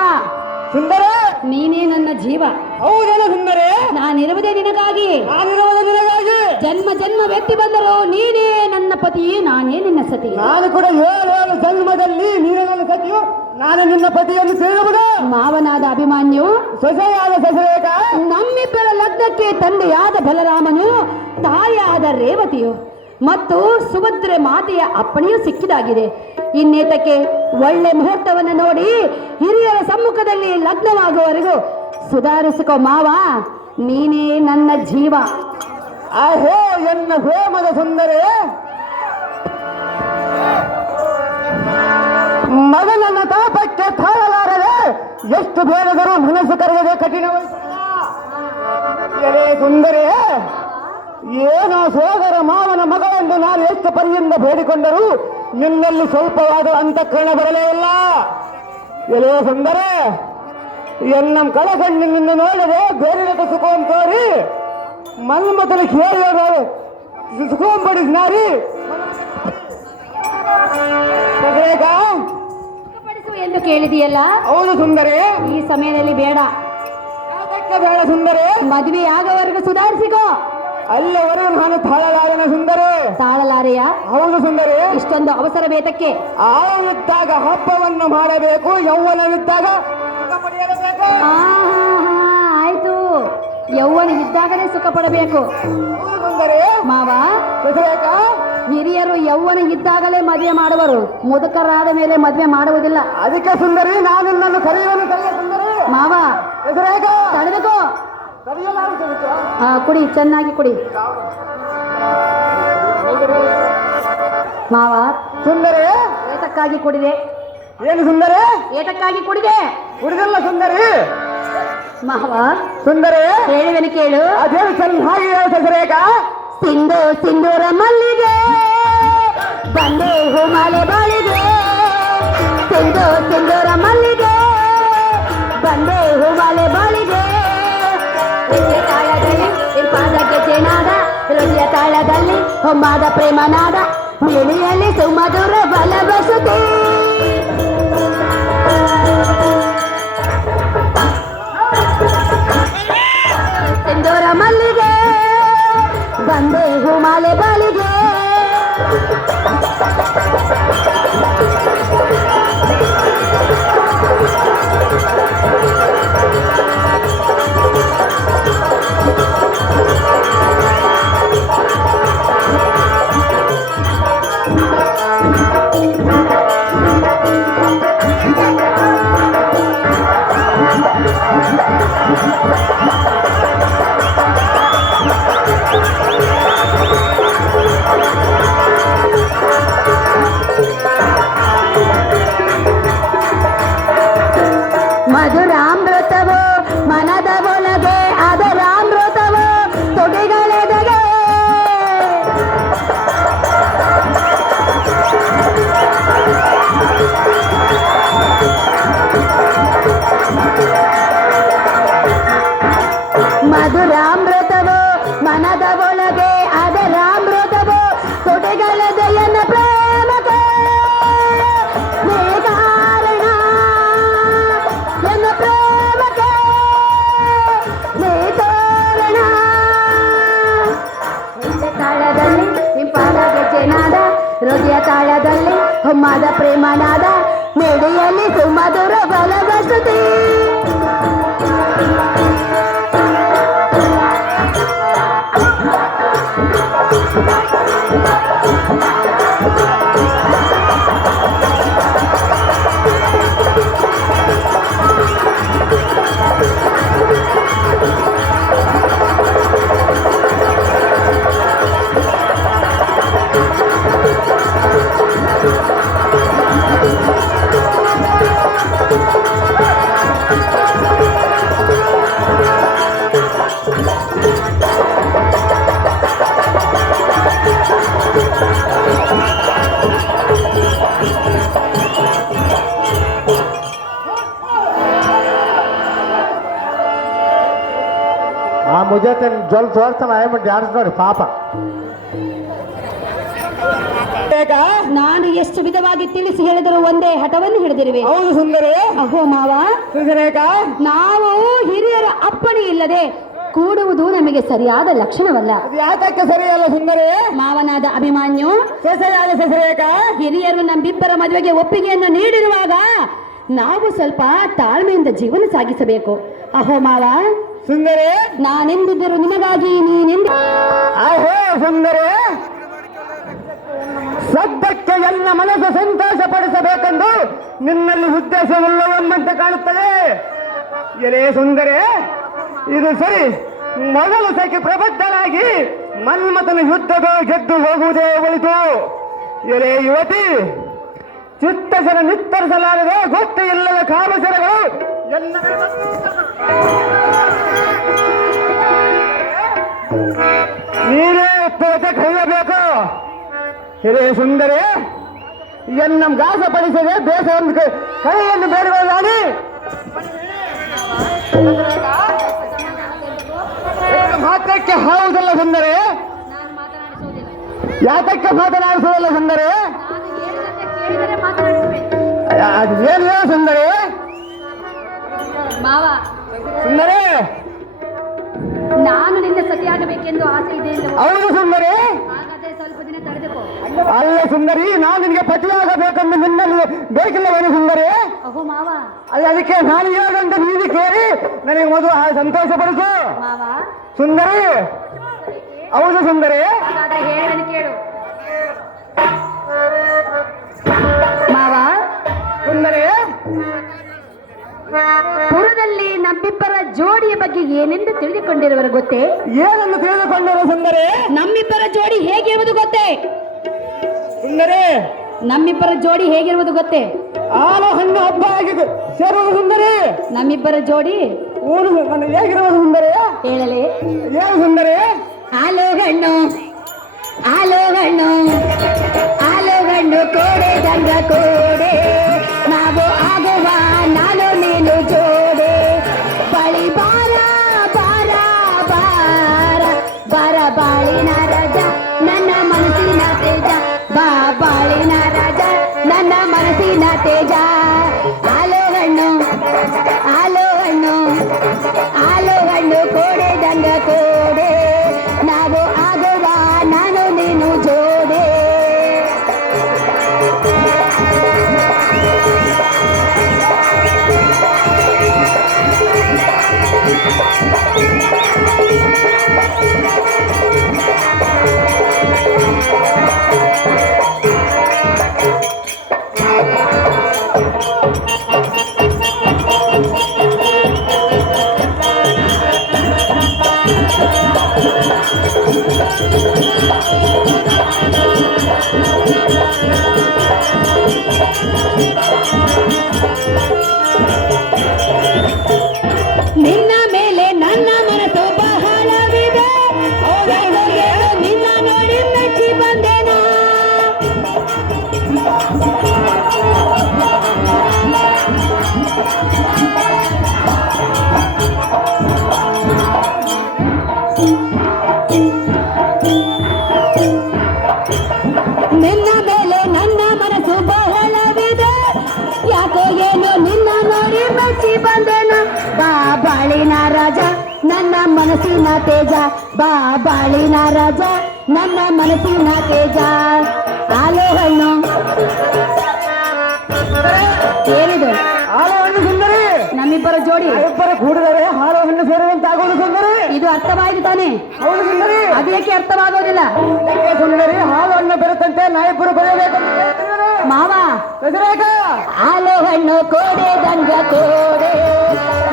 ಸುಂದರ ನೀನೇ ನನ್ನ ಜೀವ. ಹೌದೇನು ಸುಂದರೇ? ನಾನಿರುವುದೇ ನಿನಗಾಗಿ. ನಾನಿರುವುದು ನಿನಗಾಗಿ. ಜನ್ಮ ಜನ್ಮ ವ್ಯಕ್ತಿ ಬಂದರು ನೀನೇ ನನ್ನ ಪತಿ, ನಾನೇ ನಿನ್ನ ಸತಿ. ನಾನು ಕೂಡ 7 ಜನ್ಮದಲ್ಲಿ ನೀನೇ ನನ್ನ ಸತಿಯು, ನಾನು ನಿನ್ನ ಪತಿಯನ್ನು ಸೇರುವುದು. ಮಾವನಾದ ಅಭಿಮನ್ಯು, ಸೊಸೆಯಾದ ದಸರೇಗ, ನಮ್ಮಿಬ್ಬರ ಲಗ್ನಕ್ಕೆ ತಂದೆಯಾದ ಬಲರಾಮನು, ತಾಯಿಯಾದ ರೇವತಿಯು ಮತ್ತು ಸುಭದ್ರೆ ಮಾತೆಯ ಅಪ್ಪಣೆಯೂ ಸಿಕ್ಕಿದಾಗಿದೆ. ಇನ್ನೇತಕ್ಕೆ ಒಳ್ಳೆ ಮುಹೂರ್ತವನ್ನು ನೋಡಿ ಹಿರಿಯರ ಸಮ್ಮುಖದಲ್ಲಿ ಲಗ್ನವಾಗುವವರೆಗೂ ಸುಧಾರಿಸಿಕೋ ಮಾವ, ನೀನೇ ನನ್ನ ಜೀವ. ಆಹೋ ಎನ್ನ ಪ್ರೇಮದ ಸುಂದರೇ, ಮಗನನ್ನ ತಾಪಕ್ಕೆ ತಾಳಲಾರದೆ ಎಷ್ಟು ಬೇಡದರೂ ಮನಸ್ಸು ಕರೆಯದೆ ಕಠಿಣವಲ್ಲ. ಎಲೆ ಸುಂದರೇ, ಏನೋ ಸೋದರ ಮಾವನ ಮಗಳೆಂದು ನಾನು ಎಷ್ಟು ಪರಿಯಿಂದ ಬೇಡಿಕೊಂಡರೂ ನಿನ್ನಲ್ಲಿ ಸ್ವಲ್ಪವಾದ ಅಂತಃಕರಣ ಬರಲೇ ಇಲ್ಲ. ಎಲೆ ಸುಂದರೇ, ಎನ್ನ ಕಳಕಣ್ಣಿನಿಂದ ನೋಡದೆ ಬೇರೆ ಸುಖಂ ತೋರಿ ಮನ್ಮತನ ಕೇಳಿದ ಸುಖಂ ಪಡಿಸಿನಾರಿ ಸುಖಪಡಿಸು ಎಂದು ಕೇಳಿದೆಯಲ್ಲ. ಹೌದು ಸುಂದರೇ. ಈ ಸಮಯದಲ್ಲಿ ಬೇಡ, ಅದಕ್ಕೆ ಬೇಡ ಸುಂದರೇ. ಮದುವೆ ಆಗೋವರೆಗೂ ಸುಧಾರಿಸಿಕೋ. ಅಲ್ಲವರೆಗೂ ನಾನು ತಾಳಲಾರನ ಸುಂದರೇ. ತಾಳಲಾರೆಯ? ಹೌದು ಸುಂದರೇ. ಇಷ್ಟೊಂದು ಅವಸರ ಬೇತಕ್ಕೆ? ಆಯುವಿದ್ದಾಗ ಹಬ್ಬವನ್ನು ಮಾಡಬೇಕು, ಯೌವನವಿದ್ದಾಗ ಸುಖ ಪಡೆಯಲೇಬೇಕು. ಆಯ್ತು, ಯೌವನ ಇದ್ದಾಗಲೇ ಸುಖ ಪಡಬೇಕು. ಹೌದು ಸುಂದರೇ. ಮಾವ, ದಸರೇಕ, ಹಿರಿಯರು ಯೌವನ ಇದ್ದಾಗಲೇ ಮದುವೆ ಮಾಡುವರು, ಮುದುಕರಾದ ಮೇಲೆ ಮದುವೆ ಮಾಡುವುದಿಲ್ಲ. ಅದಕ್ಕೆ ಸುಂದರಿ ನಾನು ನಿನ್ನನ್ನು ಕರೆಯುವನು ಸುಂದರಿ. ಮಾವ, ದಸರೇಕ ತಡೆದಕೋ. ಕರೆಯಲಾಗುತ್ತದೆ. ಕುಡಿ, ಚೆನ್ನಾಗಿ ಕುಡಿ ಮಾವ. ಸುಂದರಿ, ಏತಕ್ಕಾಗಿ ಕುಡಿದೆ? ಏನು ಸುಂದರಿ? ಏತಕ್ಕಾಗಿ ಕುಡಿದೆ? ಕುಡಿದಲ್ಲ ಸುಂದರಿ. ಮಾವ, ಸುಂದರಿ, ಹೇಳುವೆನು ಕೇಳು. ಅದೇನು ಚೆನ್ನಾಗಿ ದಸರೇಕ. ಸಿಂಧು ಸಿಂಧೂರ ಮಲ್ಲಿಗೆ ಬಂದೆ ಹೂಮಾಲೆ ಬಾಳಿಗೆ, ಸಿಂಧು ಸಿಂಧೂರ ಮಲ್ಲಿಗೆ ಬಂದೆ ಹೂಮಾಲೆ ಬಾಳಿಗೆ. ರುಚಿಯ ತಾಳದಲ್ಲಿ ಇಂಪಾದ ಗೆಜೆನಾದ, ರುಚಿಯ ತಾಳದಲ್ಲಿ ಹೊಮ್ಮಾದ ಪ್ರೇಮನಾದ, ಮಿಳಿಯಲ್ಲಿ ಸುಮಧುರ ಬಲಬಸುತ್ತೆ. ಸಿಂಧೂರ ಮಲ್ಲಿಗೆ ಬಂದೆ ಹೂಮಾಲೆ ಬಾಳಿಗೆ. ಮಧುರಾಮೃತವು ಮನದ ಒಳಗೆ, ಅದರಾಮೃತವು ತೊಡೆಗಳೆದೆಗೆ. ಮಧುರಾಮೃತವು ಮನದ ಒಳಗೆ, ಅದರಾಮೃತವು ತೊಡೆಗಳೆದೆಯನ್ನ ಪ್ರೇಮಕ್ಕೆ. ನೀ ಕಾರಣ ನನ್ನ ಪ್ರೇಮಕ್ಕೆ, ನೀ ತೋರಣ. ತಾಳದಲ್ಲಿ ಇಂಪಾದ ಗೆಜೆನಾದ, ಹೃದಯ ತಾಳದಲ್ಲಿ ಹೊಮ್ಮಾದ ಪ್ರೇಮನಾದ, ಮಿಡಿಯಲ್ಲಿ ಸುಮಧುರ ಬಲಬಸುತ್ತೆ. मुझे तो जल छोड़ता है मैं ध्यान से पापा ಬೇಗ ನಾನು ಎಷ್ಟು ವಿಧವಾಗಿ ತಿಳಿಸಿ ಹೇಳಿದರೂ ಒಂದೇ ಹಠವನ್ನು ಹಿಡಿದಿರುವೆ. ಹೌದು ಸುಂದರಿ. ಅಹೋ ಮಾವ, ಸುಂದರೇಕ ನಾವು ಹಿರಿಯರ ಅಪ್ಪಣೆ ಇಲ್ಲದೆ ಕೂಡುವುದು ನಮಗೆ ಸರಿಯಾದ ಲಕ್ಷಣವಲ್ಲ. ಅದು ಯಾತಕ್ಕೆ ಸರಿಯಲ್ಲ ಸುಂದರಿ? ಮಾವನಾದ ಅಭಿಮಾನ್ಯು ಸೆಸೆಯಾದ ಸೆಸರೇಕ ಹಿರಿಯರು ನಮ್ಮಿಬ್ಬರ ಮದುವೆಗೆ ಒಪ್ಪಿಗೆಯನ್ನು ನೀಡಿರುವಾಗ ನಾವು ಸ್ವಲ್ಪ ತಾಳ್ಮೆಯಿಂದ ಜೀವನ ಸಾಗಿಸಬೇಕು. ಅಹೋ ಮಾವ, ಸುಂದರಿ. ನಾನೆಂದಿದ್ದರು ನಿಮಗಾಗಿ, ನೀನೆಂದ ಅಹೋ ಸುಂದರಿ, ಸದ್ಯಕ್ಕೆ ಎಲ್ಲ ಮನಸ್ಸು ಸಂತೋಷ ಪಡಿಸಬೇಕೆಂದು ನಿನ್ನಲ್ಲಿ ಉದ್ದೇಶವಿಲ್ಲವೆಂಬಂತೆ ಕಾಣುತ್ತದೆ. ಎಲೆ ಸುಂದರಿ, ಇದು ಸರಿ. ಮೊದಲು ಸಖಿ ಪ್ರಬದ್ಧನಾಗಿ ಮನ್ಮಥನ ಯುದ್ಧದ ಗೆದ್ದು ಹೋಗುವುದೇ ಒಳಿತು. ಎಲೆ ಯುವತಿ, ಚಿತ್ತಸರ ನಿತ್ತರಿಸಲಾರದೆ ಗೊತ್ತು ಇಲ್ಲದ ಕಾಮಸರಗಳು ಎಲ್ಲ ನೀನೇ ಪೋತೆ ಕೈಯಬೇಕು. ಹಿರೇ ಸುಂದರಿ, ಎನ್ನ ಗಾಸ ಪಡಿಸದೆ ದೇಶ ಒಂದು ಕೈಯನ್ನು ಬೇಡವಾಡಿ ಮಾತ್ರಕ್ಕೆ ಹೌದಲ್ಲ ಸುಂದರಿ? ಯಾತಕ್ಕೆ ಮಾತನಾಡಿಸೋದಲ್ಲ ಸುಂದರಿ? ಏನು ಹೇಳು ಸುಂದರಿ? ಮಾವ, ಸುಂದರಿ, ನಾನು ನಿನ್ನ ಸತಿಯಾಗಬೇಕೆಂದು ಆಸೆ ಇದೆ. ಹೌದು ಸುಂದರಿ. ಹಾಗಾದ್ರೆ ಸ್ವಲ್ಪ ದಿನ ತಡೆದುಕೋ. ಅಲ್ಲ ಸುಂದರಿ, ನಾನು ನಿನಗೆ ಪತಿಯಾಗಬೇಕೆಂದು ನಿನ್ನಲ್ಲಿ ಬೇಕಿಲ್ಲವೇನು ಸುಂದರಿ? ಅಹೋ ಮಾವ, ಅದಕ್ಕೆ ನಾನು ಹೇಳಂತ ನೀನು ಕೇಳಿ ನನಗೆ ಮೊದಲು ಸಂತೋಷ ಪಡಿಸು ಮಾವ. ಸುಂದರಿ. ಹೌದು ಸುಂದರಿ. ಹಾಗಾದ್ರೆ ಹೇಳನ್ನು ಕೇಳು ಮಾವ. ಸುಂದರಿ, ಪುರದಲ್ಲಿ ನಮ್ಮಿಬ್ಬರ ಜೋಡಿಯ ಬಗ್ಗೆ ಏನೆಂದು ತಿಳಿದುಕೊಂಡಿರುವರು ಗೊತ್ತೇ? ಏನನ್ನು ತಿಳಿದುಕೊಂಡರು ಸುಂದರಿ? ನಮ್ಮಿಬ್ಬರ ಜೋಡಿ ಹೇಗಿರುವುದು ಗೊತ್ತೇ? ಸುಂದರಿ, ನಮ್ಮಿಬ್ಬರ ಜೋಡಿ ಹೇಗಿರುವುದು ಗೊತ್ತೇ? ಹಾಲು ಹಣ್ಣು ಹಬ್ಬ ಆಗಿದೆ ಸೇರುವುದು ಸುಂದರಿ. ನಮ್ಮಿಬ್ಬರ ಜೋಡಿ ಊರು ನನ್ನ ಹೇಗಿರುವುದು ಸುಂದರಿ? ಹೇಳಲೇ? ಏನು ಸುಂದರಿ? ಹಾಲು ಹಣ್ಣು, ಹಾಲು ಹಣ್ಣು, ಹಾಲು ಹಣ್ಣು ಕೋಡೆ ದಂಡ ಕೋಡೆ, ನಾವು ಆಗುವ ನಾನು ನೀನು ಜೋಡೆ, ಬಳಿ ಬಾರ ಬಾರ ಬಾರ ಬಾರ, ಬಾಳಿನ ರಾಜ ನನ್ನ ಮನಸ್ಸಿನ ತೇಜ, ಬಾ ಬಾಳಿನ ರಾಜ ನನ್ನ ಮನಸ್ಸಿನ ತೇಜ. ಹಾಲು ಹಣ್ಣು, ಹಾಲು ಹಣ್ಣು, ಹಾಲು ಹಣ್ಣು ಕೋಡೆ ದಂಡ ಕೋಡೆ, ನಾವು ಆಗುವ ನಾನು ನೀನು ಜೋಡೆ. ನಿನ್ನ ಮೇಲೆ ನನ್ನ ಮನಸ್ಸು ಬಹಳವಿದೆ, ನಿನ್ನ ನೋಡಿ ಮೆಚ್ಚಿ ಬಂದೇನಾ. ನಿನ್ನ ಮೇಲೆ ನನ್ನ ಮನಸ್ಸು ಬಹಳವಿದೆ, ಯಾಕೋ ಏನೋ ನಿನ್ನ ನೋಡಿ ಮೆಚ್ಚಿ ಬಂದೇನ. ಬಾ ಬಾಳಿನ ರಾಜ ನನ್ನ ಮನಸ್ಸಿನ ತೇಜ, ಬಾ ಬಾಳಿನ ರಾಜ ನನ್ನ ಮನಸ್ಸಿನ ತೇಜ. ಹಾಲು ಹಣ್ಣು ಏನಿದು? ಹಾಲು ಹಣ್ಣು ಸುಂದರಿ. ನಮ್ಮಿಬ್ಬರ ಜೋಡಿ ಇಬ್ಬರು ಕೂಡಿದರೆ ಹಾಲು ಹಣ್ಣು ಸೇರುವಂತಾಗೋದು ಸುಂದರಿ. ಇದು ಅರ್ಥವಾಯಿತು ತಾನೆ? ಹೌದು ಸುಂದರಿ. ಅದೇಕೆ ಅರ್ಥವಾಗೋದಿಲ್ಲ? ಅದಕ್ಕೆ ಸುಂದರಿ, ಹಾಲು ಹಣ್ಣು ಬೆರೆತಂತೆ ನಾಯಿಬ್ಬರು ಬೆಳೆಯಬೇಕು ಮಾವ. ಸರಿಯಾಗ ಹಾಲು ಹಣ್ಣು ಕೋಡೆ ದಂಡ ಕೋಡೆ,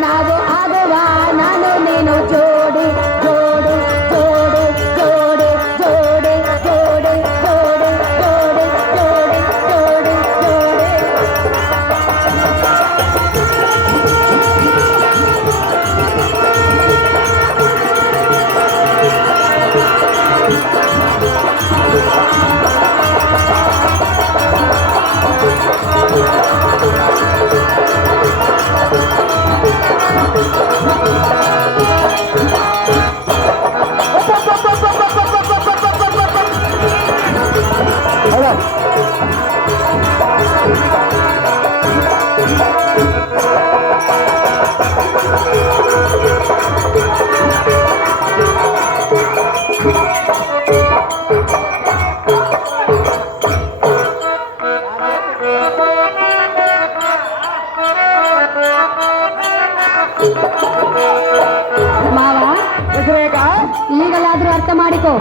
ನಾವು ಆಗುವ ನಾನು ನೀನು ಜೋಡಿ, ಜೋಡಿ ಜೋಡಿ ಜೋಡಿ ಜೋಡಿ ಜೋಡಿ ಜೋಡಿ ಜೋಡಿ ಜೋಡಿ ಜೋಡಿ ಜೋಡಿ. ಮಾವ ಈಗಲಾದ್ರೂ ಅರ್ಥ ಮಾಡಿಕೋ.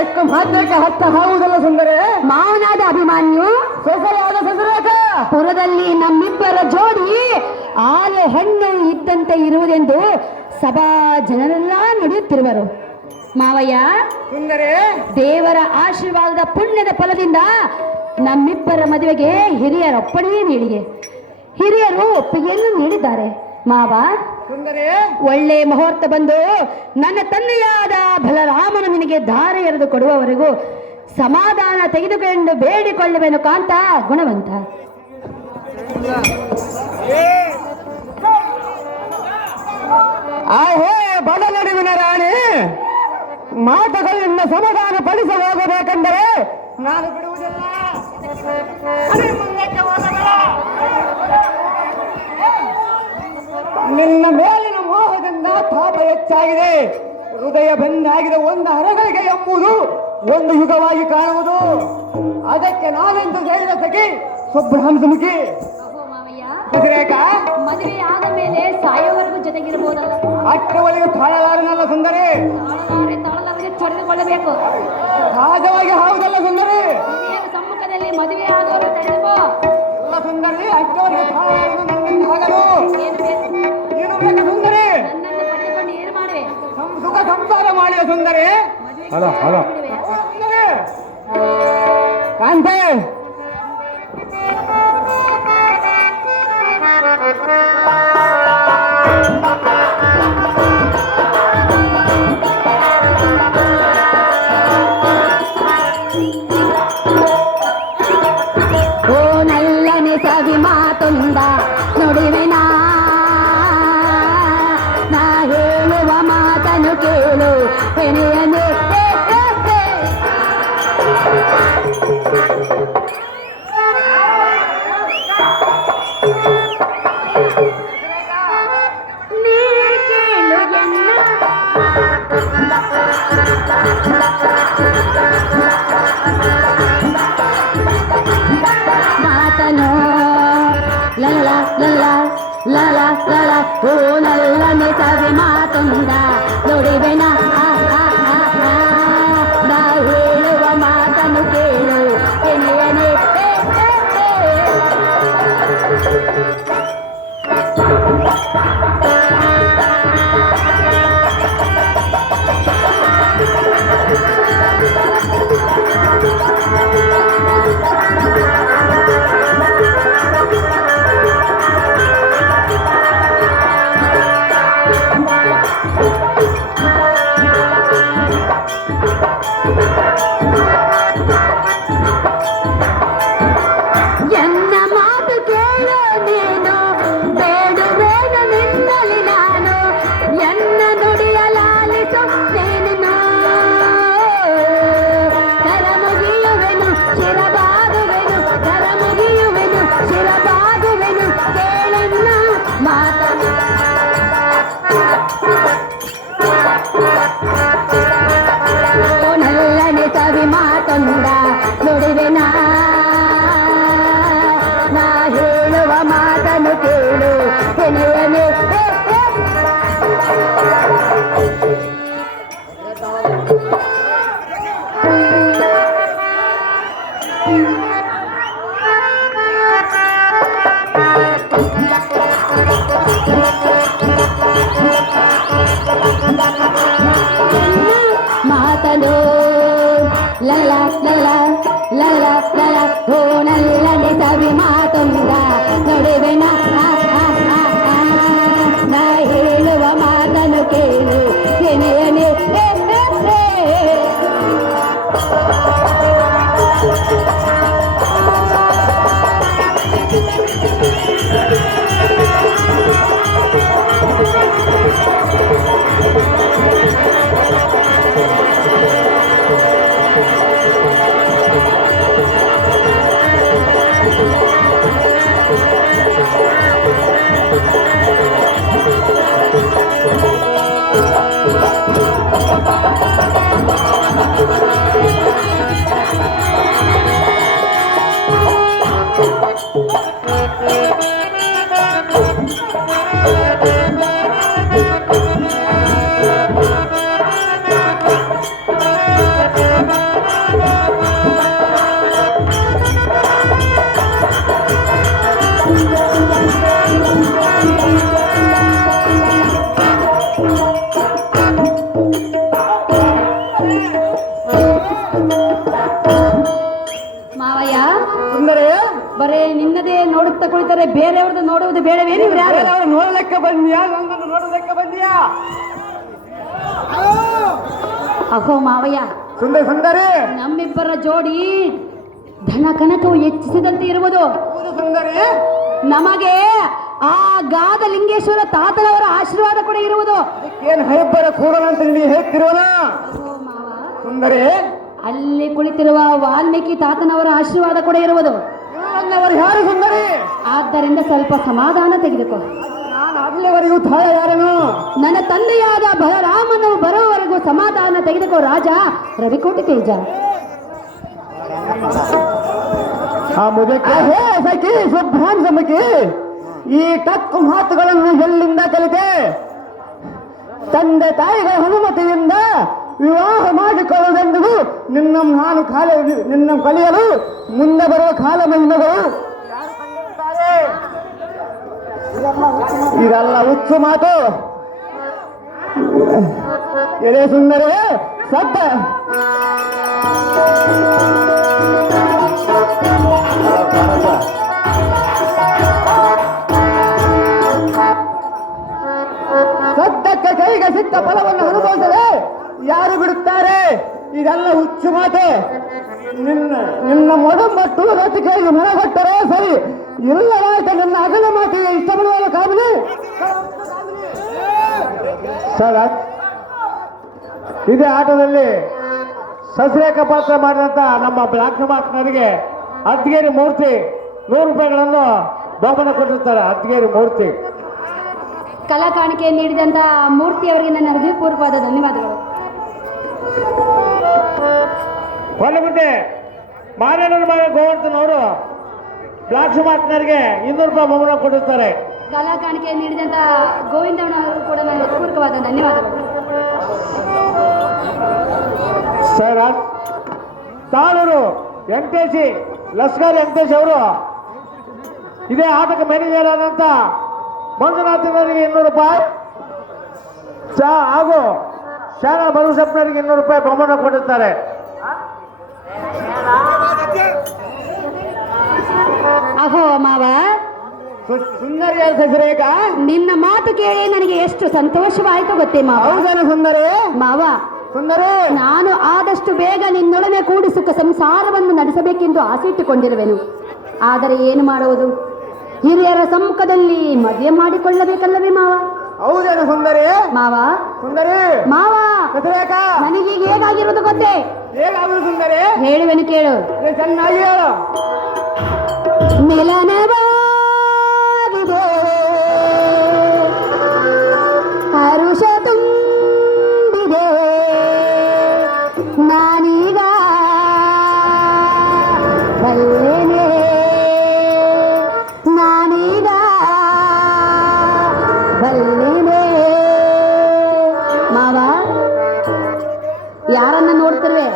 ಎಷ್ಟು ಮಾತ್ರಕ್ಕೆ ಹತ್ತ ಹಾವುದಲ್ಲ ಸುಂದರಿ. ಮಾವನಾದ ಅಭಿಮಾನ್ಯು ಸೊಸೆಯಾದ ಸುಂದರೇಖ ಪುರದಲ್ಲಿ ನಮ್ಮಿಬ್ಬರ ಜೋಡಿ ಆಲೆ ಹೆಣ್ಣು ಇದ್ದಂತೆ ಇರುವುದೆಂದು ಸಭಾ ಜನರೆಲ್ಲ ನುಡಿಯುತ್ತಿರುವರು. ಮಾವಯ್ಯ, ಸುಂದರಿ ದೇವರ ಆಶೀರ್ವಾದದ ಪುಣ್ಯದ ಫಲದಿಂದ ನಮ್ಮಿಬ್ಬರ ಮದುವೆಗೆ ಹಿರಿಯರ ಒಪ್ಪಣೆಯೇ ನೀಡಿದೆ. ಹಿರಿಯರು ಒಪ್ಪಿಗೆಯನ್ನು ನೀಡಿದ್ದಾರೆ. ಮಾವ, ಸುಂದರಿ ಒಳ್ಳೆ ಮುಹೂರ್ತ ಬಂದು ನನ್ನ ತಂದೆಯಾದ ಬಲರಾಮನು ನಿನಗೆ ಧಾರೆ ಎರೆದು ಕೊಡುವವರೆಗೂ ಸಮಾಧಾನ ತೆಗೆದುಕೊಂಡು ಬೇಡಿಕೊಳ್ಳುವೆನು ಕಾಂತ ಗುಣವಂತ. ಆಹೇ ಬಡ ನಡುವಿನ ರಾಣಿ, ಮಾತುಗಳಿಂದ ಸಮಾಧಾನ ಪಡಿಸ ಹೋಗಬೇಕೆಂದರೆ ನಾನು ಬಿಡುವುದಿಲ್ಲ. ಅರೆ ಮುಂದಕ್ಕೆ ಹೋಗಬೇಡ. ನಿನ್ನ ಮೇಲಿನ ಮೋಹದಿಂದ ತಾಪ ಹೆಚ್ಚಾಗಿದೆ. ಹೃದಯ ಬಂದಾಗಿದೆ. ಒಂದು ಅರಗಳಿಗೆ ಎಂಬುದು ಒಂದು ಯುಗವಾಗಿ ಕಾಣುವುದು. ಅದಕ್ಕೆ ನಾನೆಂದು ಹೇಳಿದ ಸಖಿ ಸುಬ್ರಹ್ಮಸುಮುಖಿ ಸುರೇಖ, ಮದುವೆ ಆದ ಮೇಲೆ ಸಾಯೋವರೆಗೂ ಜೊತೆಗಿರಬಹುದಲ್ಲ. ಅಷ್ಟವರೆಗೂ ತಾಳಲಾರನಲ್ಲ ಸುಂದರಿ. ತಾಳಲಾರದೆ ತಡೆದುಕೊಳ್ಳಬೇಕು. ಸಹಜವಾಗಿ ಹೌದಲ್ಲ ಸುಂದರಿ. ಹಿರಿಯರ ಸಮ್ಮುಖದಲ್ಲಿ ಮದುವೆ ಆದವರು ತಡೆದುಕೋ. ಅಲ್ಲ ಸುಂದರಿ, ಅಷ್ಟವರೆಗೂ ತಾಳಲಾರನು ನನ್ನಿಂದ ಆಗಲು. ಏನು ಬೇಕು? ಏನು ಬೇಕು ಸುಂದರಿ? ನನ್ನನ್ನು ಪಡೆದುಕೊಂಡು ಏನು ಮಾಡುವೆ? ಸುಖ ಸಂಸಾರ ಮಾಡಿದ ಸುಂದರಿ. ಬಿಡುವೆ. ಸುಂದರಿ ಕಾಂತೆ, ಓ ನಲ್ಲನೆ ಸವಿ ಮಾತೊಂದ ನುಡಿವೆನ, ನಾ ಹೇಳುವ ಮಾತನ್ನು ಕೇಳು ಎನೆಯನೆ. ನೀ ಕೇಳು ಎನ್ನ ಮಾತನು ಲಲ ಲಲ ಲಲ ಲಲ. ಓ ನಲ್ಲನೆ ಸವಿ ಮಾತೊಂದ ನುಡಿವೆನ, ನಾ ಹೇಳುವ ಮಾತನ್ನು ಕೇಳು ಎನೆಯನೆ. ಎನ್ನ ಮಾತು ಕೇಳು ನೀನು, ಬೇಡುವೇನು ನಿನ್ನಲ್ಲಿ ನಾನು, ಎನ್ನ ನುಡಿಯಲಾಲಿಸು ನೀನು. ಕರ ಮುಗಿಯುವೆನು ಶಿರಬಾಗುವೆನು, ಕರ ಮುಗಿಯುವೆನು ಶಿರಬಾಗುವೆನು, ಕೇಳನ್ನ ಮಾತನು. ಓ ನಲ್ಲನೆ ಸವಿ ಮಾತೊಂದ ನುಡಿವೆನ, ನಾ ಹೇಳುವ ಮಾತನ್ನು ಕೇಳು ಎನೆಯನೆ. ಮಾತನು ಲಲ ಲಲ ಲಲ ಲಲ. ಓ ನಲ್ಲನೆ ಸವಿ ಮಾತೊಂದ ನುಡಿವೆನ, ನಾ ಹೇಳುವ ಮಾತನ್ನು ಕೇಳು ಎನೆಯನೆ. ಬಂದ್ಯಾ ನನ್ನನ್ನು ನೋಡೋದಕ್ಕೆ ಬಂದ್ಯಾ? ಅಹೋ ಮಾವಯ್ಯ, ಸುಂದರಿ ನಮ್ಮಿಬ್ಬರ ಜೋಡಿ ಧನ ಕನಕವು ಹೆಚ್ಚಿಸಿದಂತೆ ಇರುವುದು. ಹೌದು ಸುಂದರಿ. ನಮಗೆ ಆ ಗಾದಲಿಂಗೇಶ್ವರ ತಾತನವರ ಆಶೀರ್ವಾದ ಕೂಡ ಇರುವುದು. ಏನ್ ಹೈಬ್ಬರ ಕೂಡಲ ಅಂತ ನೀ ಹೇಳ್ತಿರುವನ ಅಹೋ ಮಾವ, ಸುಂದರಿ. ಅಲ್ಲಿ ಕುಳಿತಿರುವ ವಾಲ್ಮೀಕಿ ತಾತನವರ ಆಶೀರ್ವಾದ ಕೂಡ ಇರುವುದು. ನನ್ನವರು ಯಾರು ಸುಂದರಿ? ಆದ್ದರಿಂದ ಸ್ವಲ್ಪ ಸಮಾಧಾನ ತೆಗೆದುಕೋ. ನಾನು ಅಲ್ಲಿವರೆಗೂ ತಾಳ ಯಾರನು? ನನ್ನ ತಂದೆಯಾದ ಬಲರಾಮನು ಬರುವವರೆಗೂ ಸಮಾಧಾನ ತೆಗೆದುಕೋ ರಾಜ ರವಿಕೋಟಿ ತೇಜ. ಆ ಮುದಕ್ಕೆ ಹೇ ಸಖಿ ಸುಭ್ರಾನ್ ಸಮಕಿ, ಈ ಟಕ್ಕು ಮಾತುಗಳನ್ನು ಎಲ್ಲಿಂದ ಕಲಿತೆ? ತಂದೆ ತಾಯಿಗಳ ಅನುಮತಿಯಿಂದ ವಿವಾಹ ಮಾಡಿಕೊಳ್ಳುವುದೆಂದು ನಾನು ನಿನ್ನ ಕಲಿಯಲು ಮುಂದೆ ಬರುವ ಕಾಲ ಮಹಿಮೆಗಳು ಇದೆಲ್ಲ ಹುಚ್ಚು ಮಾತು. ಎಳೆ ಸುಂದರಿ ಸತ್ತ ಸದ್ದಕ್ಕೆ ಕೈಗೆ ಸಿಕ್ಕ ಫಲವನ್ನು ಅನುಭವಿಸದೆ ಯಾರು ಬಿಡುತ್ತಾರೆ? ಇದೆಲ್ಲ ಹುಚ್ಚು ಮಾತೆ. ನಿನ್ನ ಮೊದಮಟ್ಟು ರಚಿಕೆಗೆ ಮನಗಟ್ಟರೆ ಸರಿ, ಇಲ್ಲವಾಯ್ತು ನನ್ನ ಅಗಲ ಮಾತಿಗೆ ಇಷ್ಟಪಡುವ ಕಾಮನೆ. ಸರ್, ಇದೇ ಆಟದಲ್ಲಿ ಸಸ್ರೇಖ ಪಾತ್ರ ಮಾಡಿದಂತ ನಮ್ಮ ಬ್ಲಾಕ್ ಮಾತನವರಿಗೆ ಅದ್ಗೇರಿ ಮೂರ್ತಿ 100 ರೂಪಾಯಿಗಳನ್ನು ಬಹುಮಾನ ಕೊಟ್ಟಿರ್ತಾರೆ. ಅದ್ಗೇರಿ ಮೂರ್ತಿ ಕಲಾ ಕಾಣಿಕೆ ನೀಡಿದಂತ ಮೂರ್ತಿಯವರಿಗೆ ನನ್ನ ಹೃದಯಪೂರ್ವಕವಾದ ಧನ್ಯವಾದಗಳು. ಮುಂದೆ ಮಾರೇನೂರು ಮಗ ಗೋವರ್ಧನವರು ಬ್ಲಾಕ್ ಮಾತನವರಿಗೆ 200 ರೂಪಾಯಿ ಬಹುಮಾನ ಕೊಟ್ಟಿರ್ತಾರೆ. ಕಲಾ ಕಾಣಿಕೆ ನೀಡಿದಂತ ಗೋವಿಂದಣ್ಣವರು ಕೂಡ ನನ್ನ ಹೃದಯಪೂರ್ವಕವಾದ ಧನ್ಯವಾದಗಳು. ಸರ್, ತಾಳೂರು ವೆಂಕಟೇಶಿ ಲಸ್ಕರ್ ವೆಂಕಟೇಶ್ ಅವರು ಇದೇ ಆಟಕ್ಕೆ ಮ್ಯಾನೇಜರ್ ಆದಂತ ಮಂಜುನಾಥನವರಿಗೆ 200 ರೂಪಾಯಿ ಹಾಗೂ ಶಾಲಾ ಬರುಸಪ್ಪನವರಿಗೆ 200 ರೂಪಾಯಿ ಬಹುಮಾನ ಕೊಟ್ಟಿರ್ತಾರೆ. ಅಹೋ ಮಾವ, ಸುಂದರಿಯ ಸಸ್ರೇಖ, ನಿನ್ನ ಮಾತು ಕೇಳಿ ನನಗೆ ಎಷ್ಟು ಸಂತೋಷವಾಯಿತು ಗೊತ್ತೇ ಮಾವ. ಹೌದನ ಸುಂದರಿ? ಮಾವ, ಸುಂದರಿ, ನಾನು ಆದಷ್ಟು ಬೇಗ ನಿನ್ನೊಡನೆ ಕೂಡಿ ಸುಖ ಸಂಸಾರವನ್ನು ನಡೆಸಬೇಕೆಂದು ಆಸೆ ಇಟ್ಟುಕೊಂಡಿರುವೆನು. ಆದರೆ ಏನು ಮಾಡುವುದು? ಹಿರಿಯರ ಸಮ್ಮುಖದಲ್ಲಿ ಮದುವೆ ಮಾಡಿಕೊಳ್ಳಬೇಕಲ್ಲವೇ ಮಾವ? ಹೌದೇನು ಸುಂದರಿ? ಮಾವ, ಸುಂದರಿ, ಮಾವ, ಸಸ್ರೇಖ, ನನಗೀಗ ಹೇಗಾಗಿರೋದು ಗೊತ್ತೇ? ಹೇಗಾದ್ರು ಸುಂದರಿ? ಹೇಳುವೆನು ಕೇಳು. ಚೆನ್ನಾಗಿ ಹೇಳು. ಮಿಲನವಾಗಿದೆ ಹರುಷ ತುಂಬಿದೆ, ನಾನೀಗ ಬಲ್ಲೆನೆ, ನಾನೀಗ ಬಲ್ಲೆನೆ. ಮಾವ, ಯಾರನ್ನ ನೋಡ್ತಿರುವೆ?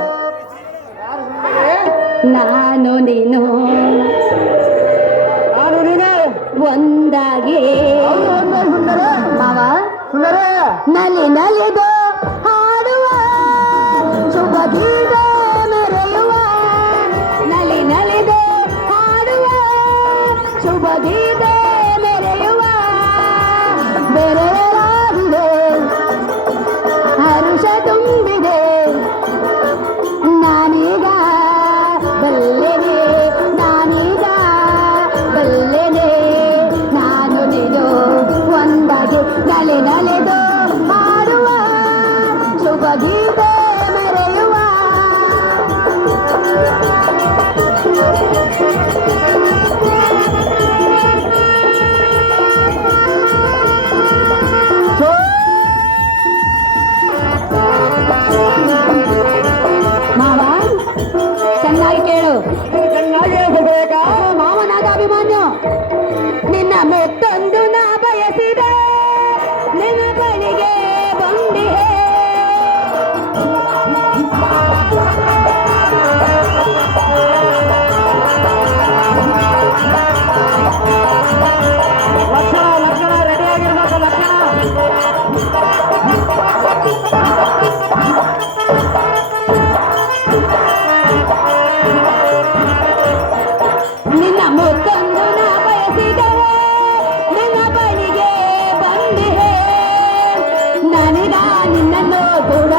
ನಾನು ನೀನು ಒಂದಾಗಿ ಮಾವ, ಸುಂದರಿ, ನಲಿ ನಲಿದು ಹಾಡುವ ಶುಭ ಗೀತ ಮೆರೆಯುವ, ನಲಿ ನಲಿದು ಹಾಡುವ ಶುಭ ಗೀತ ಮೆರೆಯುವ, ಬೆರೆಯಲಾಗಿದೆ ಹರುಷ ತುಂಬಿದೆ, ನಾನೀಗ ಬಲ್ಲೆನೆ, ನಾನೀಗ ಬಲ್ಲೆನೆ, ನಾನು ನೀನು ಒಂದಾಗಿ ನಲೆ ನಲೆದು ಹಾಡುವ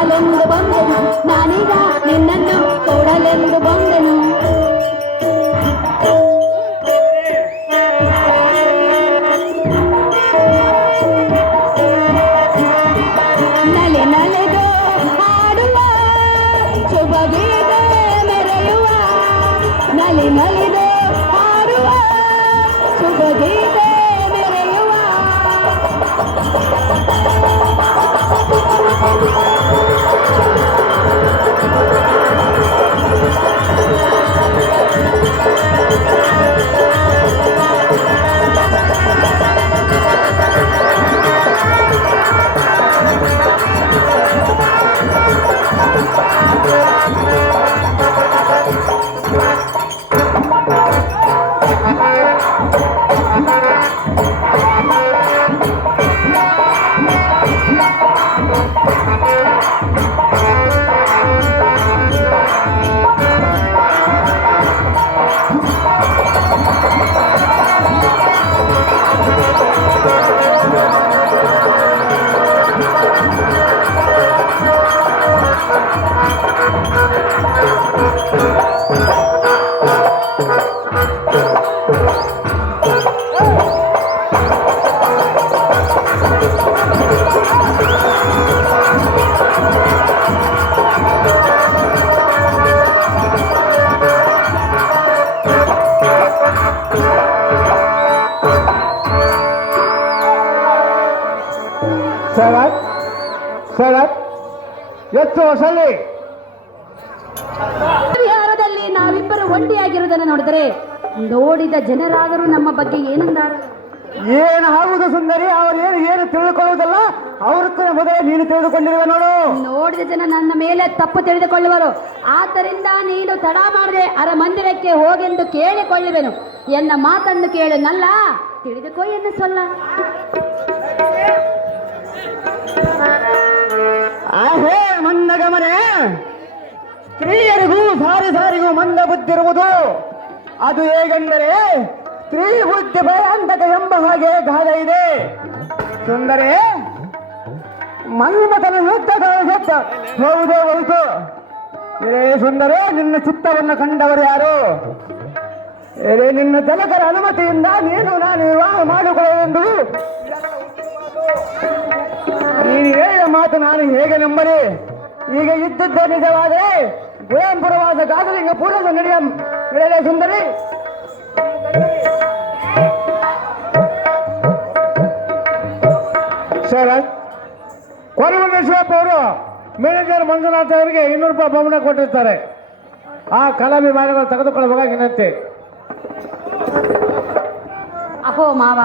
ನೋಡಲೆಂದು ಬಂದೆನು ನಾನೀಗ ನಿನ್ನನ್ನು ಕೊಡಲೆಂದು ಬಂದೆನು ನಲೆ ನಲೆದು ಹಾಡುವ ಶುಭ ಗೀತೆ ಮೆರೆಯುವ ನಲೆ ನಲೆದು ಹಾಡುವ ಶುಭ ಗೀತೆ ಮೆರೆಯುವ ಶರತ್ ಶರತ್ ಎಷ್ಟು ಸಲಿ ವಿಹಾರದಲ್ಲಿ ನಾವಿಬ್ಬರು ಒಂಟಿಯಾಗಿರುವುದನ್ನು ನೋಡಿದರೆ ನೋಡಿದ ಜನರಾದರೂ ನಮ್ಮ ಬಗ್ಗೆ ಏನಂದಾರು ಏನು ಆಗುವುದು ಸುಂದರಿ ಅವ್ರು ಏನು ತಿಳ್ಕೊಳ್ಳುವುದಲ್ಲ ಅವ್ರ ಮೊದಲೇ ನೀನು ತಿಳಿದುಕೊಂಡಿರುವೆ ನೋಡು ನೋಡಿದ ಜನ ನನ್ನ ಮೇಲೆ ತಪ್ಪು ತಿಳಿದುಕೊಳ್ಳುವರು ಆದ್ದರಿಂದ ನೀನು ತಡ ಮಾಡದೆ ಅರಮಂದಿರಕ್ಕೆ ಹೋಗೆಂದು ಕೇಳಿಕೊಳ್ಳುವೆನು ಎನ್ನ ಮಾತನ್ನು ಕೇಳು ನಲ್ಲ ತಿಳಿದುಕೋ ಎನ್ನು ಸೊಲ್ಲ ಆಹೇ ಮಂದ ಗಮನೆ ಸ್ತ್ರೀಯರಿಗೂ ಸಾರಿ ಸಾರಿಗೂ ಮಂದ ಬುದ್ಧಿರುವುದು ಅದು ಹೇಗೆಂದರೆ ಸ್ತ್ರೀ ಬುದ್ಧಿ ಭಯಾಂತಕ ಎಂಬ ಹಾಗೆ ಗಾದ ಇದೆ ಸುಂದರಿ ಮನ್ಮಥನ ಸತ್ತ ಹೌದು ಹೌದು ಸುಂದರೇ ನಿನ್ನ ಚಿತ್ತವನ್ನು ಕಂಡವರು ಯಾರು ನಿನ್ನ ಜನಕರ ಅನುಮತಿಯಿಂದ ನೀನು ನಾನು ವಿವಾಹ ಮಾಡಿಕೊಳ್ಳುವೆಂದು ನೀನು ಹೇಳ ಮಾತು ನಾನು ಹೇಗೆ ನಂಬಲಿ ಈಗ ಇದ್ದದ್ದೇ ನಿಜವಾದರೆ ಗುಲಾಂಪುರವಾದ ಗಾದಲಿಂಗ ಪೂರ್ವದ ನಡೆಯಲೇ ಸುಂದರಿ ಶರತ್ ಕೊರಮನೇಶ್ವರಪ್ಪ ಅವರು ಮ್ಯಾನೇಜರ್ ಮಂಜುನಾಥ್ ಅವರಿಗೆ 200 ರೂಪಾಯಿ ಬಹುಮಾನ ಕೊಟ್ಟಿರ್ತಾರೆ ಆ ಕಲಾಭಿಮಾನಿಗಳು ತೆಗೆದುಕೊಳ್ಳುವಾಗ ವಿನಂತಿ ಅಹೋ ಮಾವ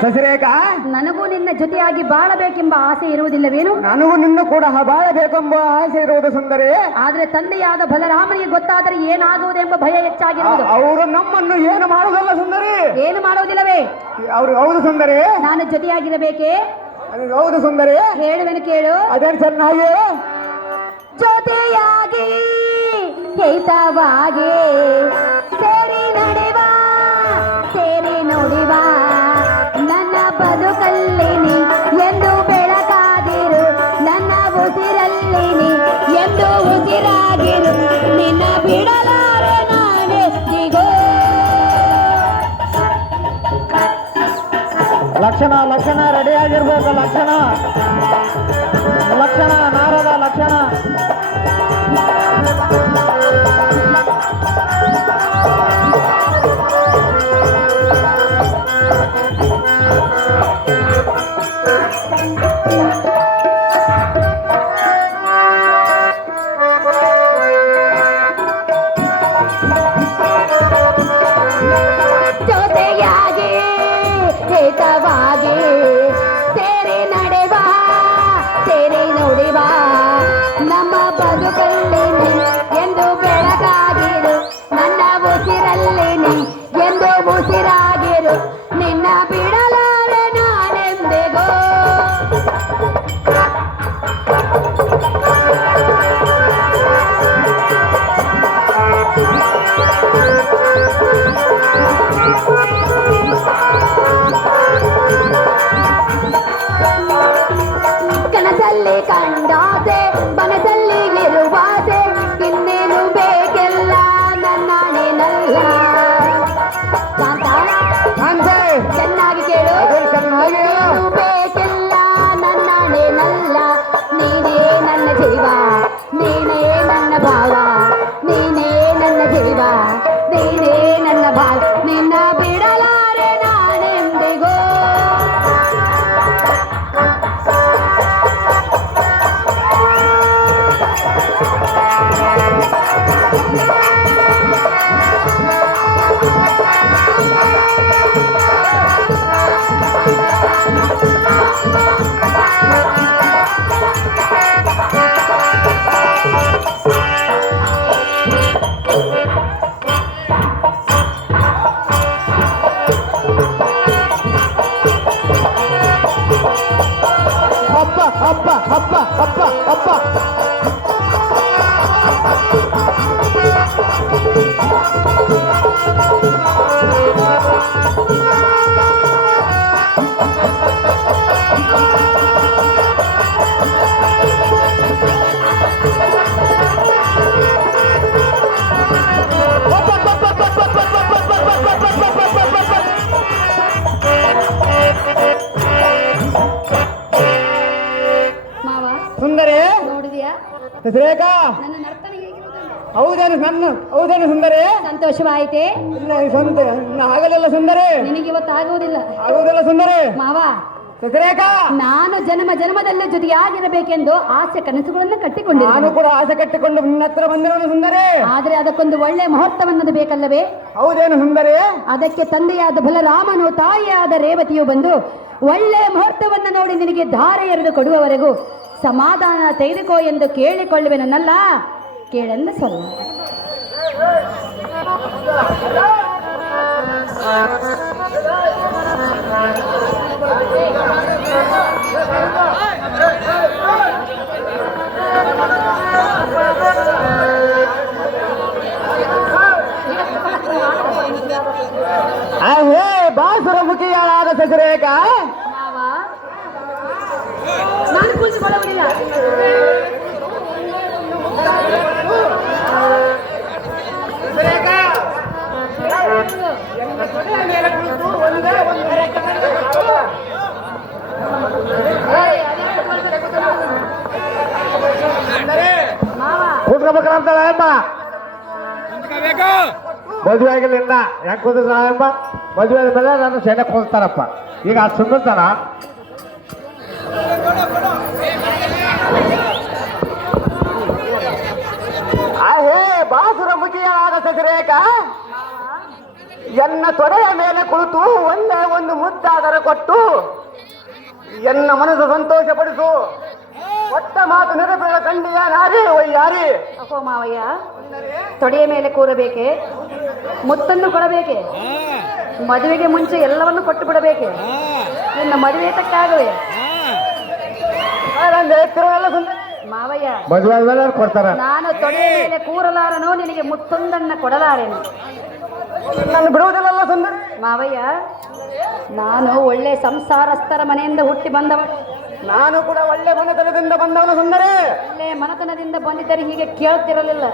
ಸಸಿರೇಖಾ ನನಗೂ ನಿನ್ನ ಜೊತೆಯಾಗಿ ಬಾಳಬೇಕೆಂಬ ಆಸೆ ಇರುವುದಿಲ್ಲವೇನು ನನಗೂ ನಿನ್ನ ಕೂಡ ಬಾಳಬೇಕೆಂಬ ಆಸೆ ಇರುವುದು ಸುಂದರಿ ಆದ್ರೆ ತಂದೆಯಾದ ಬಲರಾಮನಿಗೆ ಗೊತ್ತಾದರೆ ಏನಾಗುವುದೆಂಬ ಭಯ ಹೆಚ್ಚಾಗಿರುವುದು ಅವರು ನಮ್ಮನ್ನು ಏನು ಮಾಡುವುದಲ್ಲ ಸುಂದರಿ ಏನು ಮಾಡುವುದಿಲ್ಲವೇ ಅವರು ಹೌದು ಸುಂದರಿ ನಾನು ಜೊತೆಯಾಗಿರಬೇಕೆ ಹೌದು ಸುಂದರಿ ಹೇಳುವೆನು ಕೇಳು ಅದೇನು ಚೆನ್ನಾಗಿ ಜೊತೆಯಾಗಿ ಹಿತವಾಗಿ ಸೇರಿ ನಡೆವ ಸೇರಿ ನುಡಿವ ನನ್ನ ಬದುಕಲ್ಲಿನಿ ಎಂದು ಬೆಳಕಾಗಿರು ನನ್ನ ಉಸಿರಲ್ಲಿನಿ ಎಂದು ಉಸಿರಾಗಿರು ನಿನ್ನ ಬಿಡಲಾರೆ ನಾನೆಂದಿಗೋ ಲಕ್ಷಣ ಲಕ್ಷಣ ರೆಡಿ ಆಗಿರ್ಬೇಕು ಲಕ್ಷಣ ಲಕ್ಷಣ ನಾರದ ಲಕ್ಷಣ ಜೊತೆಯಾಗಿ ಹಿತವಾಗಿ ಸೇರಿ ನಡೆವ ಸೇರಿ ನುಡಿವ ನಮ್ಮ ಬದುಕಲ್ಲಿನಿ ಎಂದು ಬೆಳಕಾಗಿರು ನನ್ನ ಉಸಿರಲ್ಲಿನಿ ಎಂದು ಉಸಿರಾಗಿರು ನಿನ್ನ ಬಿಡಲಾರೆ ನಾನೆಂದಿಗೋ ಕನಸಲ್ಲಿ ಕಂಡ ರೇಖಾ ನನ್ನ ನರ್ತನ ಹೇಗಿರುವುದು? ಹೌದೇನು ಸುಂದರಿ? ಸಂತೋಷವಾಯಿತೆ. ಇಲ್ಲ ಸ್ವಂತ ಆಗಲಿಲ್ಲ ಸುಂದರಿ, ನಿನಗೆ ಇವತ್ತು ಆಗುವುದಿಲ್ಲ ಆಗುವುದಿಲ್ಲ ಸುಂದರಿ. ಮಾವ. ರೇಖಾ ನಾನು ಜನ್ಮದಲ್ಲೇ ಜೊತೆಯಾಗಿರಬೇಕೆಂದು ಆಸೆ ಕನಸುಗಳನ್ನು ನಾನು ಕಟ್ಟಿಕೊಂಡಿದ್ದೇನೆ. ಕೂಡ ಆಸೆ ಕಟ್ಟಿಕೊಂಡು ನಿನ್ನ ಹತ್ರ ಬಂದಿರೋನು ಸುಂದರಿ. ಆದರೆ ಅದಕ್ಕೊಂದು ಒಳ್ಳೆ ಮುಹೂರ್ತವನ್ನದು ಬೇಕಲ್ಲವೇ? ಹೌದೇನು ಸುಂದರಿ? ಅದಕ್ಕೆ ತಂದೆಯಾದ ಬಲರಾಮನು ತಾಯಿಯಾದ ರೇವತಿಯು ಬಂದು ಒಳ್ಳೆ ಮುಹೂರ್ತವನ್ನು ನೋಡಿ ನಿನಗೆ ಧಾರೆ ಎರೆದು ಕೊಡುವವರೆಗೂ ಸಮಾಧಾನ ತೆಗೆದುಕೋ ಎಂದು ಕೇಳಿಕೊಳ್ಳುವೆ. ನನ್ನಲ್ಲ ಕೇಳೆಂದ ಸಲ್ಲ. ಬಾಸುರ ಮುಖಿಯಾದ ಸಸಿರೇಖಾ ನಾನು ಕುಳಿತುಕೊಳ್ಳುವುದಿಲ್ಲ. ಕೂತ್ಕೋಬೇಕಂತಾಳ ಎಂಬ ಮದುವೆ ಆಗಿಲ್ಲ ಹೆಂಗ್ ಕೂತಿದ್ರ ಎಂಬ ಮದುವೆ ಆದ್ಮೇಲೆ ನಾನು ಸೆನೆ ಕೂತಾರಪ್ಪ. ಈಗ ಅದು ಸುಮ್ಮತಾನ ಹೇ ಬಾಸುರ ಮುಖಿಯಾದ ಸಸಿರೇಖಾ ಎನ್ನ ತೊಡೆಯ ಮೇಲೆ ಕುಳಿತು ಒಂದೇ ಒಂದು ಮುದ್ದಾದರ ಕೊಟ್ಟು ಎನ್ನ ಮನಸ್ಸು ಸಂತೋಷಪಡಿಸು. ಒಟ್ಟ ಮಾತು ನೆನಪಿನ ಕಂಡಿಯ ನಾರಿ ಒಯ್ಯಾರಿ. ಅಪ್ಪೋ ಮಾವಯ್ಯ, ತೊಡೆಯ ಮೇಲೆ ಕೂರಬೇಕೆ? ಮುತ್ತನ್ನು ಕೊಡಬೇಕೆ? ಮದುವೆಗೆ ಮುಂಚೆ ಎಲ್ಲವನ್ನು ಕೊಟ್ಟು ಬಿಡಬೇಕೆ? ನಿನ್ನ ಮದುವೆ ತಕ್ಕಾಗವೆ ಮಾವಯ್ಯ. ಮದುವೆ ಆದ್ಮೇಲೆ ಕೊಡ್ತಾರ. ನಾನು ತೊಡೆಯ ಮೇಲೆ ಕೂರಲಾರನು, ನಿನಗೆ ಮುತ್ತೊಂದನ್ನ ಕೊಡಲಾರೆನು. ನಾನು ಬಿಡುವುದಿಲ್ಲಲ್ಲ ಸುಂದರಿ. ಮಾವಯ್ಯ, ನಾನು ಒಳ್ಳೆ ಸಂಸಾರಸ್ಥರ ಮನೆಯಿಂದ ಹುಟ್ಟಿ ಬಂದವ. ನಾನು ಕೂಡ ಒಳ್ಳೆ ಮನೆತನದಿಂದ ಬಂದವನು ಸುಂದರಿ. ಒಳ್ಳೆ ಮನೆತನದಿಂದ ಬಂದಿದ್ದರೆ ಹೀಗೆ ಕೇಳ್ತಿರಲಿಲ್ಲ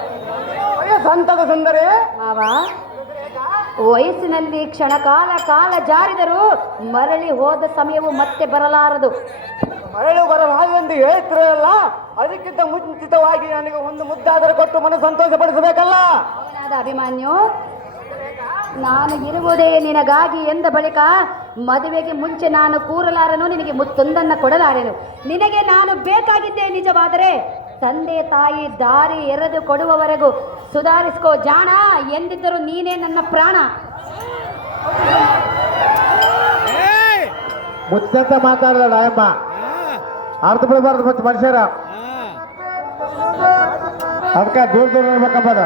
ಸಂತದ ಸುಂದರಿ. ಮಾವ, ವಯಸ್ಸಿನಲ್ಲಿ ಕಾಲ ಜಾರಿದರೂ ಮರಳಿ ಹೋದ ಸಮಯವು ಮತ್ತೆ ಬರಲಾರದು. ಮರಳು ಬರಲಾರೆಂದು ಹೇಳ್ತಿರಲ್ಲ, ಅದಕ್ಕಿಂತ ಮುಂಚಿತವಾಗಿ ನನಗೆ ಒಂದು ಮುದ್ದಾದರೆ ಕೊಟ್ಟು ಮನಸ್ಸು ಸಂತೋಷಪಡಿಸಬೇಕಲ್ಲ. ಅವನಾದ ಅಭಿಮಾನ್ಯು, ನಾನು ಇರುವುದೇ ನಿನಗಾಗಿ ಎಂದ ಬಳಿಕ ಮದುವೆಗೆ ಮುಂಚೆ ನಾನು ಕೂರಲಾರನು, ನಿನಗೆ ಮುತ್ತೊಂದನ್ನು ಕೊಡಲಾರೆನು. ನಿನಗೆ ನಾನು ಬೇಕಾಗಿದ್ದೆ ನಿಜವಾದರೆ ತಂದೆ ತಾಯಿ ದಾರಿ ಎರೆದು ಕೊಡುವವರೆಗೂ ಸುಧಾರಿಸ್ಕೋ ಜಾಣ. ಎಂದಿದ್ದರೂ ನೀನೇ ನನ್ನ ಪ್ರಾಣ. ಮುಚ್ಚಂತ ಮಾತಾಡಲ್ಲ ಎಂಬ ಅರ್ಥ ಬಿಡಬಾರ್ದು ಮತ್ತೆ ಮನುಷ್ಯರ. ಅದಕ್ಕೆ ದೂರ ದೂರ ಇರ್ಬೇಕಂಬದ.